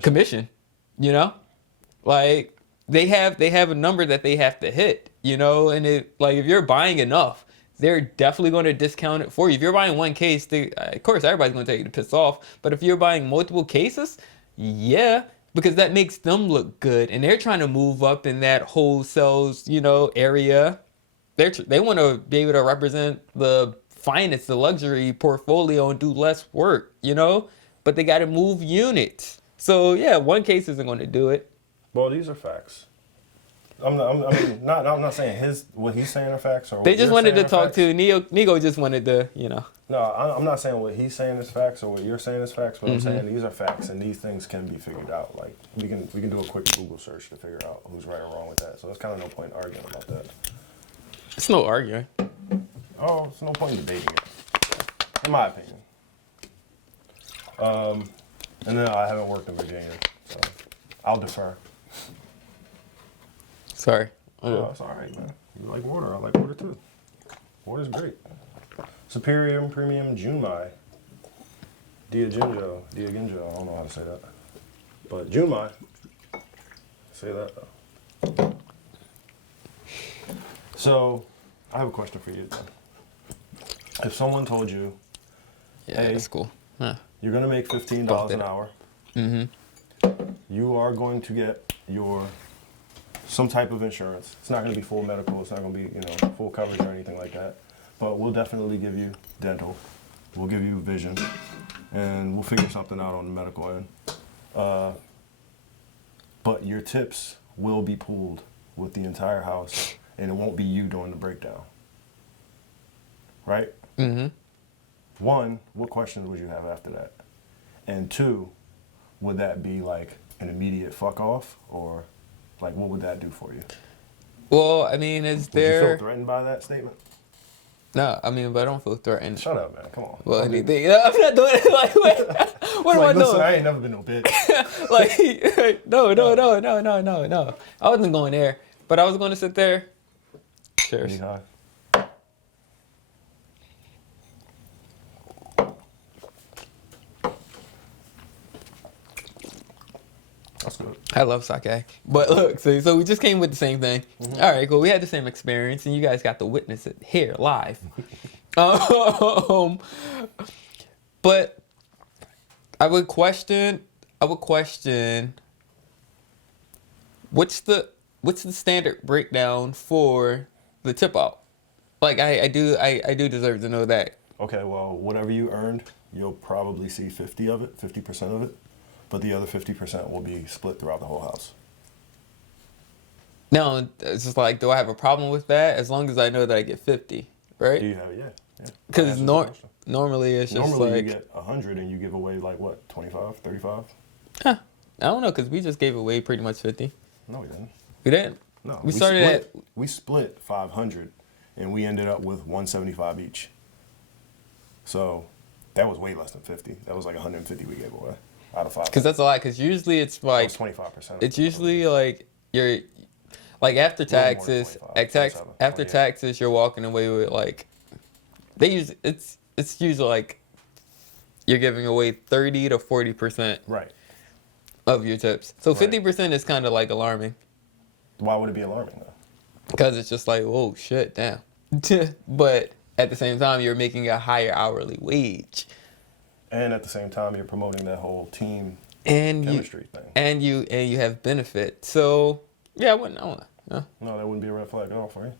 commission. Like they have a number that they have to hit. And if you're buying enough, they're definitely going to discount it for you. If you're buying one case, of course everybody's going to tell you to piss off. But if you're buying multiple cases, yeah. Because that makes them look good, and they're trying to move up in that wholesale, area. They want to be able to represent the finest, the luxury portfolio, and do less work, But they got to move units. So yeah, one case isn't going to do it. Well, these are facts. I'm not saying what he's saying are facts or. They just wanted to talk to Nico. Just wanted to, No, I'm not saying what he's saying is facts or what you're saying is facts, but I'm saying these are facts and these things can be figured out. Like we can do a quick Google search to figure out who's right or wrong with that. So there's kind of no point arguing about that. It's no arguing. Oh, it's no point in debating it, in my opinion. And then I haven't worked in Virginia, so I'll defer. Sorry. Oh, it's all right, man. You like water? I like water too. Water's great. Superior and Premium Junmai. Diaginjo. I don't know how to say that. But Junmai. Say that though. So, I have a question for you. If someone told you, Yeah, hey, that's cool. Huh. You're going to make $15 an hour. You are going to get some type of insurance. It's not going to be full medical. It's not going to be, full coverage or anything like that. But we'll definitely give you dental. We'll give you vision. And we'll figure something out on the medical end. But your tips will be pooled with the entire house. And it won't be you doing the breakdown. Right? One, what questions would you have after that? And two, would that be like an immediate fuck off? Or like what would that do for you? Well, I mean, would you feel threatened by that statement? No, I mean, but I don't feel threatened. Shut up, man. Come on. Well, anything. I'm not doing it. Like, what am I doing? Listen, I ain't never been no bitch. No. I wasn't going there, but I was going to sit there. Cheers. That's good. I love sake. But look, so we just came with the same thing. All right, cool. We had the same experience, and you guys got to witness it here live. But I would question. What's the standard breakdown for the tip out? Like I do deserve to know that. Okay, well, whatever you earned, you'll probably see 50% of it, but the other 50% will be split throughout the whole house. Now it's just like, do I have a problem with that? As long as I know that I get 50, right? Do you have it? Yeah. Because normally it's just normally like you get 100 and you give away like what, 25, 35? I don't know, because we just gave away pretty much 50. No, we didn't. We didn't. No, We split 500, and we ended up with 175 each. So that was way less than 50. That was like 150 we gave away out of 5. Because that's a lot. Because usually it's like 25%. it's usually like you're like after taxes, after taxes, you're walking away with like it's usually like you're giving away 30 to 40% Right. of your tips. So Right. 50% is kind of like alarming. Why would it be alarming though? Because it's just like, whoa, shit, damn. But at the same time, you're making a higher hourly wage. And at the same time, you're promoting that whole team And chemistry thing. And you have benefit. So yeah, I wouldn't. No, that wouldn't be a red flag at all for you.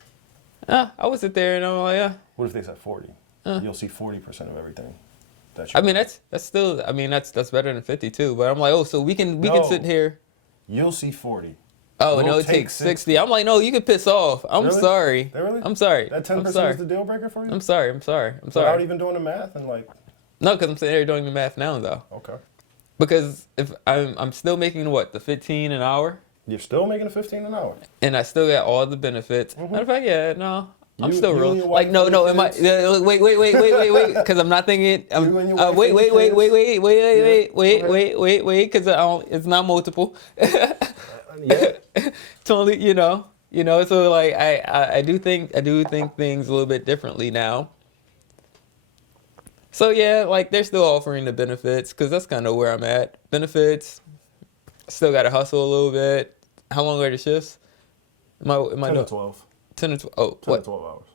I would sit there and I'm like, yeah. What if they said 40? You'll see 40% of everything. I mean, that's still. I mean, that's better than 50 too. But I'm like, oh, so we can sit here. You'll see 40. Oh, We'll no, it takes 60. I'm like, no, you can piss off. I'm Really? sorry. Really? I'm sorry. That 10% is the deal breaker for you? I'm sorry. Without even doing the math and like. No, because I'm sitting there doing the math now though. Okay. Because if I'm still making what, the 15 an hour, You're still making 15 an hour. and I still got all the benefits. Matter of fact, yeah, no. I'm You- still you real. and your Like, wife no, and no. your Am I? kids? Wait. Because I'm not thinking. You and your wife Wait, and your kids? Wait. Because it's not multiple. Yeah. Totally, So like, I do think things a little bit differently now. So yeah, like they're still offering the benefits because that's kind of where I'm at. Benefits. Still got to hustle a little bit. How long are the shifts? Am I 10 to 12. 10 to 12. Oh, 10 what? to 12 hours.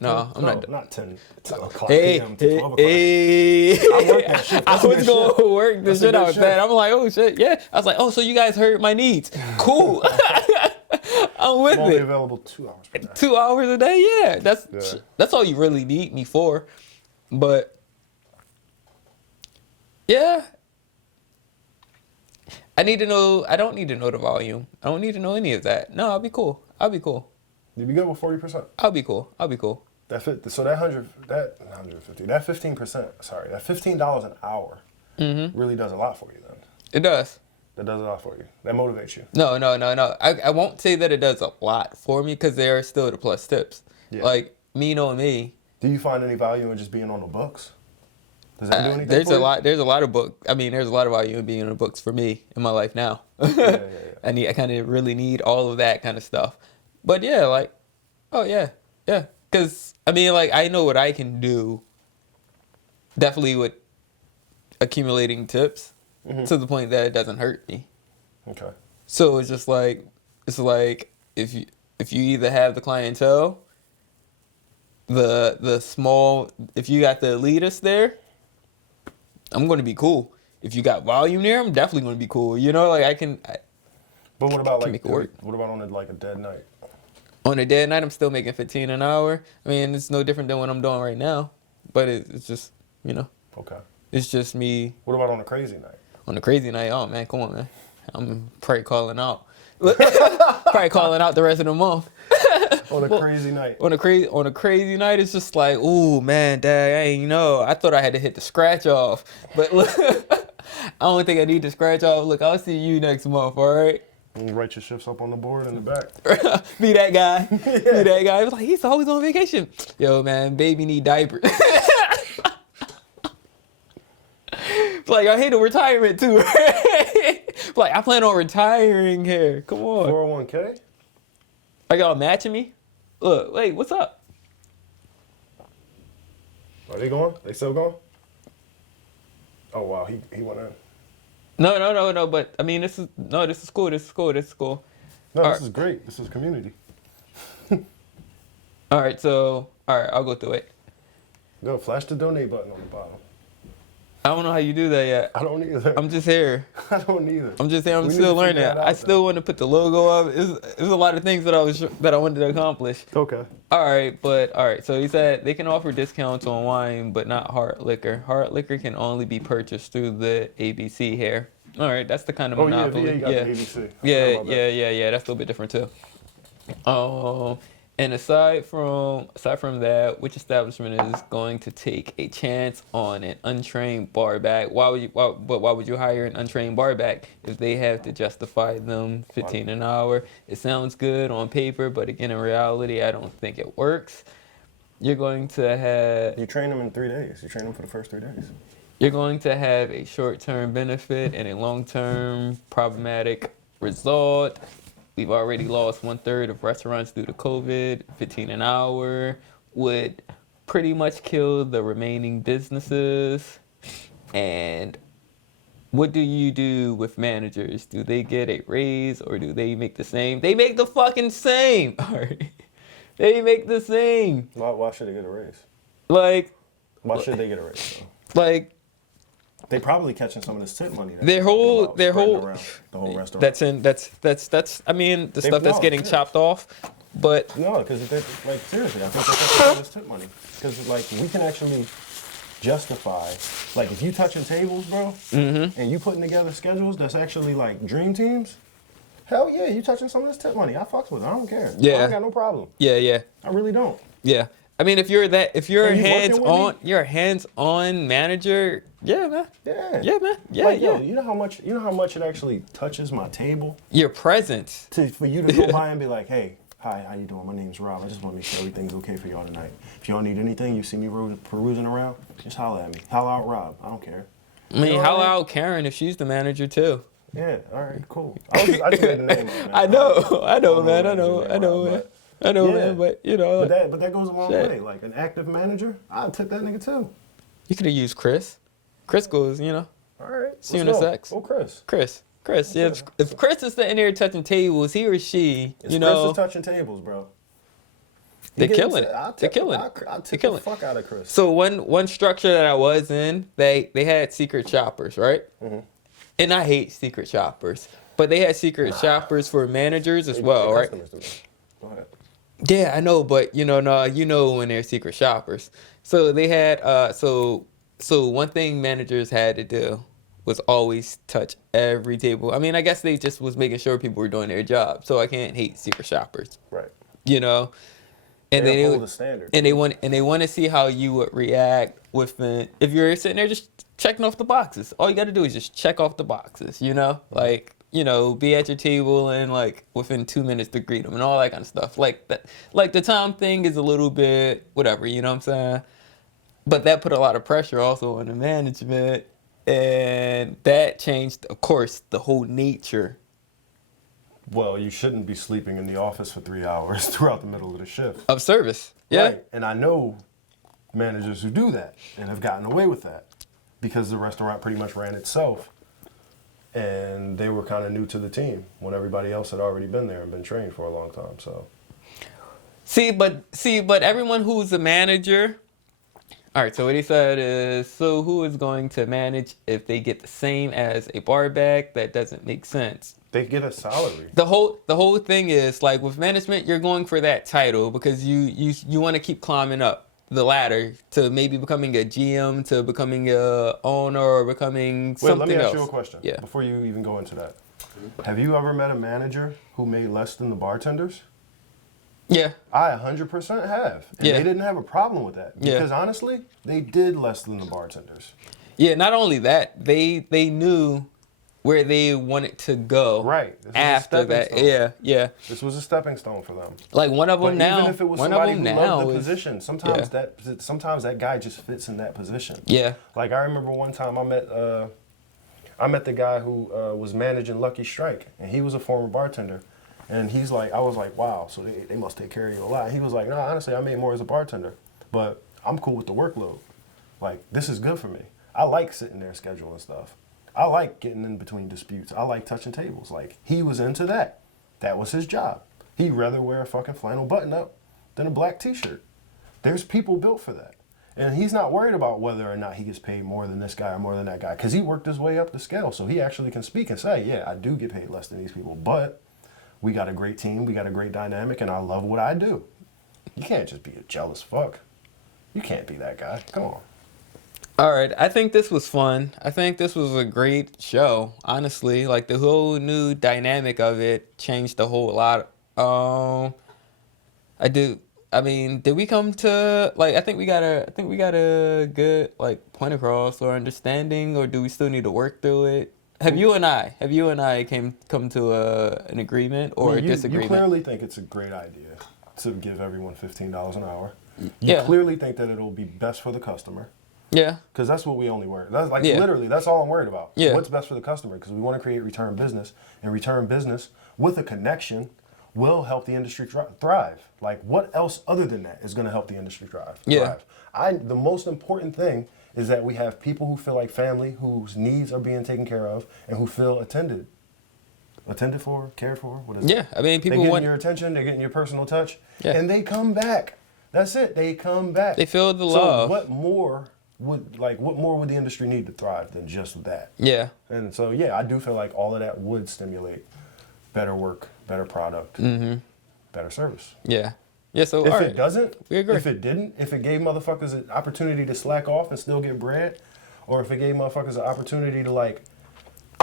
No, I'm not. Not 10 o'clock Hey, p.m. to 12 o'clock. hey. I work that shift. I That's a was good going shift. to work the That's a shit good out shift. that. I'm like, oh shit, yeah. I was like, oh, so you guys heard my needs. Cool. I'm with I'm only it. available 2 hours per day. 2 hours a day, yeah. That's all you really need me for. But yeah. I don't need to know the volume. I don't need to know any of that. No, I'll be cool. You'd be good with 40%. I'll be cool. So that 150, that 15%, sorry, that $15 an hour really does a lot for you then. It does. That does a lot for you. That motivates you. No. I won't say that it does a lot for me because there are still the plus tips. Yeah. Like me knowing me. Do you find any value in just being on the books? Does that do anything There's for a you? lot. There's a lot of value in being in the books for me in my life now. Yeah. I kind of really need all of that kind of stuff. But yeah, like, oh yeah. Because I mean, like, I know what I can do. Definitely with accumulating tips to the point that it doesn't hurt me. Okay. So it's like if you either have the clientele, the small, if you got the elitists there, I'm going to be cool. If you got volume there, I'm definitely going to be cool. Like I can. But what about can like make it work. What about on a dead night? On a dead night, I'm still making 15 an hour. I mean, it's no different than what I'm doing right now, but it's just Okay. it's just me. What about on a crazy night? On a crazy night, oh man, come on, man. I'm probably calling out. Probably calling out the rest of the month. On a crazy night. On a crazy night, it's just like, ooh, man, dang, I thought I had to hit the scratch off. But look, I don't think I need to scratch off. Look, I'll see you next month, all right? And you write your shifts up on the board in the back. Be that guy. Be that guy. It was like, he's always on vacation. Yo, man, baby need diapers. It's like, I hate the retirement too. Like, I plan on retiring here. Come on. 401k? Are y'all matching me? Look, wait, what's up? Are they going? They still going? Oh wow, he went in. No. But I mean, this is cool. This is cool. This is cool. No, All this right. is great. This is community. All right. So, all right, I'll go through it. Go flash the donate button on the bottom. I don't know how you do that yet. I don't either. I'm just here. I don't either. I'm just here. I'm We need still to figure learning. that out, I still want to put the logo up. There's a lot of things that I wanted to accomplish. Okay. All right. So he said they can offer discounts on wine, but not hard liquor. Hard liquor can only be purchased through the ABC here. All right, that's the kind of Oh yeah, monopoly. VA got the ABC. I Yeah, forgot about that. yeah. That's a little bit different too. And aside from that, which establishment is going to take a chance on an untrained bar back? Why would you hire an untrained bar back if they have to justify them 15 an hour? It sounds good on paper, but again, in reality, I don't think it works. You're going to have You train them in 3 days. You train them for the first 3 days. You're going to have a short-term benefit and a long-term problematic result. We've already lost 1/3 of restaurants due to COVID. 15 an hour would pretty much kill the remaining businesses. And what do you do with managers? Do they get a raise or do they make the same? They make the fucking same. All right. They make the same. Why should they get a raise? Like, Why should they get a raise? Though? like, They probably catching some of this tip money. That their whole around the whole restaurant. that's I mean the stuff that's no, getting yeah. chopped off, but No, because like seriously, I think that's some of this tip money. Because like we can actually justify, like if you touching tables, bro, and you putting together schedules that's actually like dream teams. Hell yeah, you touching some of this tip money. I fucks with it. I don't care. I Yeah. don't got no problem. yeah. I really don't. I mean if you're a And you working with me? you're a hands-on manager, yeah man, Yeah. man, yeah, Like, yeah. yo, you know how much it actually touches my table Your presence, for you to go by and be like, hey, hi, how you doing? My name's Rob. I just want to make sure everything's okay for y'all tonight. If y'all need anything, you see me perusing around, just holler at me. Holler out Rob. I don't care. I mean You know what how I mean? out Karen if she's the manager too. Yeah. All right. Cool. I just made the name up, man. I know don't man, know I know the name, Rob, man, but- I know Yeah. man, but you know, But that goes a long Shit. way. Like an active manager, I'd tip that nigga too. you could have used Chris. Chris goes, you know, All right. It's let's go. unisex. Oh, Chris. Chris. Yeah, if Chris is sitting there touching tables, he or she, It's you Chris know, is touching tables, bro. they're killing it. They're killing it. I'll They're tip killing the it. fuck out of Chris. So one structure that I was in, they had secret shoppers, right? Mm-hmm. And I hate secret shoppers, but they had secret shoppers for managers as well, The right? customers do that. Go ahead. Yeah, I know, but you know when they're secret shoppers. So they had so one thing managers had to do was always touch every table. I mean, I guess they just was making sure people were doing their job. So I can't hate secret shoppers, Right. you know. And They then uphold the standard. and they want to see how you would react within if you're sitting there just checking off the boxes. All you got to do is just check off the boxes, you know, like be at your table and like within 2 minutes to greet them and all that kind of stuff. Like that, like the time thing is a little bit whatever, you know what I'm saying? But that put a lot of pressure also on the management, and that changed, of course, the whole nature. Well, you shouldn't be sleeping in the office for 3 hours throughout the middle of the shift. Of service, yeah. Right. And I know managers who do that and have gotten away with that because the restaurant pretty much ran itself and they were kind of new to the team when everybody else had already been there and been trained for a long time. So, See, but everyone who's a manager. All right, so what he said is, so who is going to manage if they get the same as a bar back? That doesn't make sense. they get a salary. The whole thing is like with management, you're going for that title because you want to keep climbing up the ladder to maybe becoming a GM, to becoming a owner, or becoming something else. Wait, let me ask you a question Yeah. before you even go into that. Have you ever met a manager who made less than the bartenders? Yeah. I 100% have. And Yeah. they didn't have a problem with that. Yeah. Because honestly, they did less than the bartenders. Yeah, not only that, they knew where they wanted to go. Right. This was a After stepping that. stone. Yeah. This was a stepping stone for them. Like one of them But now. even if it was one of somebody them who now loved the is, position, sometimes that guy just fits in that position. Yeah. Like I remember one time I met the guy who was managing Lucky Strike, and he was a former bartender. And he's like, I was like, wow, so they must take care of you a lot. He was like, no, honestly, I made more as a bartender, but I'm cool with the workload. Like, this is good for me. I like sitting there scheduling stuff. I like getting in between disputes. I like touching tables. Like, he was into that. That was his job. He'd rather wear a fucking flannel button-up than a black t-shirt. There's people built for that. And he's not worried about whether or not he gets paid more than this guy or more than that guy, because he worked his way up the scale. So he actually can speak and say, yeah, I do get paid less than these people, but we got a great team, we got a great dynamic, and I love what I do. You can't just be a jealous fuck. You can't be that guy. Come on. All right, I think this was fun. I think this was a great show, honestly. Like, the whole new dynamic of it changed a whole lot. I mean, did we come to, like, I think we got a good, like, point across or understanding, or do we still need to work through it? Have you and I come to an agreement or a disagreement? You clearly think it's a great idea to give everyone $15 an hour. You Yeah. clearly think that it'll be best for the customer. Yeah. Because that's what we only worry. That's like Yeah. literally, that's all I'm worried about. Yeah. What's best for the customer? Because we want to create return business, and return business with a connection will help the industry thrive. Like, what else other than that is going to help the industry thrive? Yeah. The most important thing is that we have people who feel like family, whose needs are being taken care of, and who feel attended for, cared for. What is it? Yeah, I mean, people They're getting want, your attention, they're getting your personal touch, Yeah. and they come back. That's it. They come back. they feel the So love. what more would the industry need to thrive than just that? Yeah. And so yeah, I do feel like all of that would stimulate better work, better product, better service. Yeah. Yeah, so, If all it right. doesn't, We agree. if it didn't, if it gave motherfuckers an opportunity to slack off and still get bread, or if it gave motherfuckers an opportunity to, like,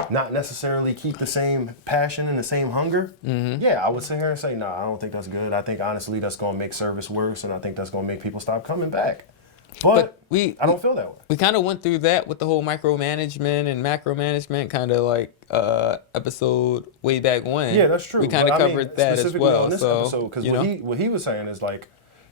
not necessarily keep the same passion and the same hunger, yeah, I would sit here and say, nah, I don't think that's good. I think honestly that's gonna make service worse, and I think that's gonna make people stop coming back. But I don't feel that way. We kind of went through that with the whole micromanagement and macromanagement kind of like episode way back when. Yeah, that's true. We kind of But I mean, covered that as specifically well. on this So, episode, because you know, what he was saying is like,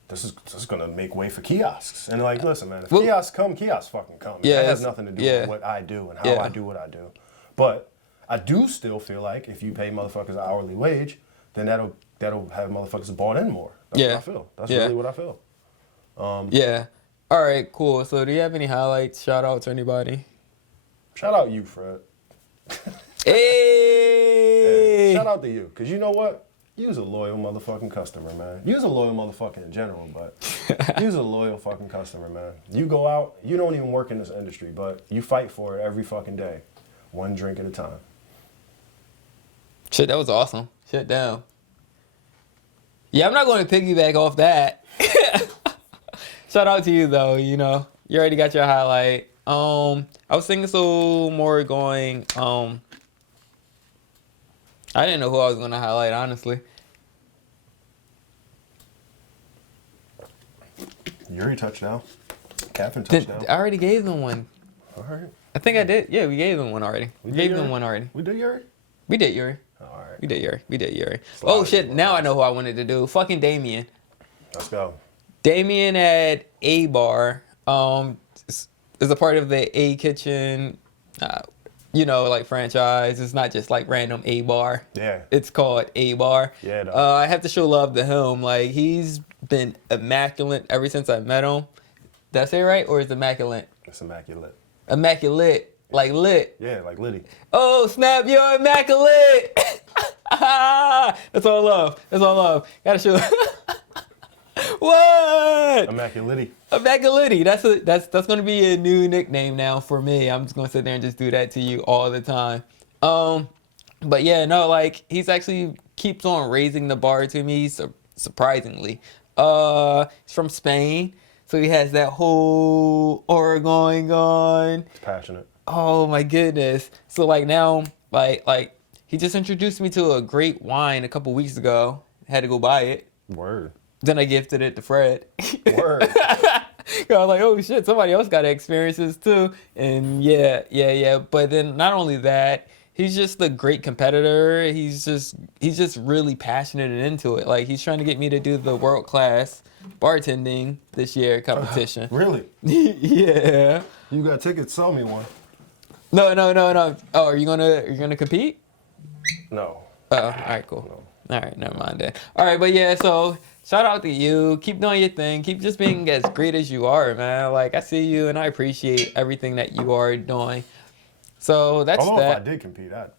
this is gonna make way for kiosks. And like, listen, man, if Well- kiosks come, kiosks fucking come. Yeah, That has it's- nothing to do yeah. with what I do and how Yeah. I do what I do. But I do still feel like if you pay motherfuckers an hourly wage, then that'll have motherfuckers bought in more. That's what Yeah. I feel. That's Yeah. really what I feel. yeah. All right, cool. So do you have any highlights, shout outs, or anybody? Shout out you, Fred. Hey! Yeah, shout out to you, because you know what? You's a loyal motherfucking customer, man. You's a loyal motherfucker in general, but you's a loyal fucking customer, man. You go out, you don't even work in this industry, but you fight for it every fucking day, one drink at a time. Shit, that was awesome. Shut down. Yeah, I'm not going to piggyback off that. Shout out to you though. You know, you already got your highlight. I was thinking so more going. I didn't know who I was going to highlight, honestly. Yuri touchdown. Catherine Did, touchdown. I already gave them one. All right. I think I did. Yeah, we gave them one already. We did gave Yuri? them one already. We did Yuri? We did Yuri. All right. We did Yuri. We did Yuri. Slide Oh shit! you, Now I motherfucker. know who I wanted to do. Fucking Damien. Let's go. Damien at A Bar is a part of the A Kitchen, you know, like franchise. It's not just like random A Bar. Yeah. It's called A Bar. Yeah, dog. I have to show love to him. Like, he's been immaculate ever since I met him. Did I say it right, or is it immaculate? It's immaculate. Immaculate, like lit. Yeah, like Liddy. Oh snap! You're immaculate. That's all love. That's all love. Gotta show. What? Immaculate. Immaculate. That's gonna be a new nickname now for me. I'm just gonna sit there and just do that to you all the time. But yeah, no, like, he's actually keeps on raising the bar to me, surprisingly. He's from Spain, so he has that whole aura going on. It's passionate. Oh my goodness. So like now, like he just introduced me to a great wine a couple weeks ago. Had to go buy it. Word. Then I gifted it to Fred. Word. I was like, oh shit, somebody else got experiences too. And yeah. But then not only that, he's just a great competitor. He's just really passionate and into it. Like, he's trying to get me to do the world class bartending this year competition. Really? Yeah. You got tickets? Sell me one. No. Oh, are you gonna compete? No. Oh, all right, cool. All right, never mind then. All right, but yeah, so shout out to you. Keep doing your thing. Keep just being as great as you are, man. Like, I see you and I appreciate everything that you are doing. So that's Although that. if I did compete, I'd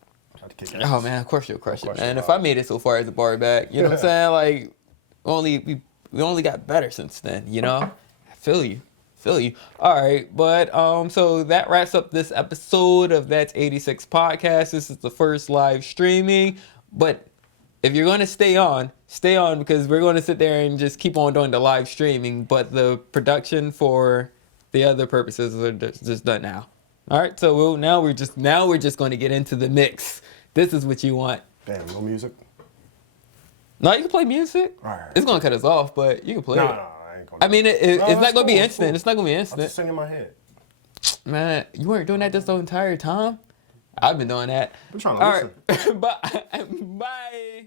kick ass. Oh man, of course you'll crush it, Of course man. you If will. I made it so far as a bar back, you know what I'm saying? Like, we only got better since then, you know? I feel you. All right, but so that wraps up this episode of That's 86 podcast. This is the first live streaming, but if you're going to stay on because we're going to sit there and just keep on doing the live streaming, but the production for the other purposes are just done now. All right, so we're just going to get into the mix. This is what you want. Damn, no music. No, you can play music. All right. It's going to cut us off, but you can play it. No, I ain't gonna. I mean, it's not going to be instant. Cool. It's not going to be I'm instant. just singing in my head. Man, you weren't doing that this the entire time? I've been doing that. I'm trying to listen. All right. Bye.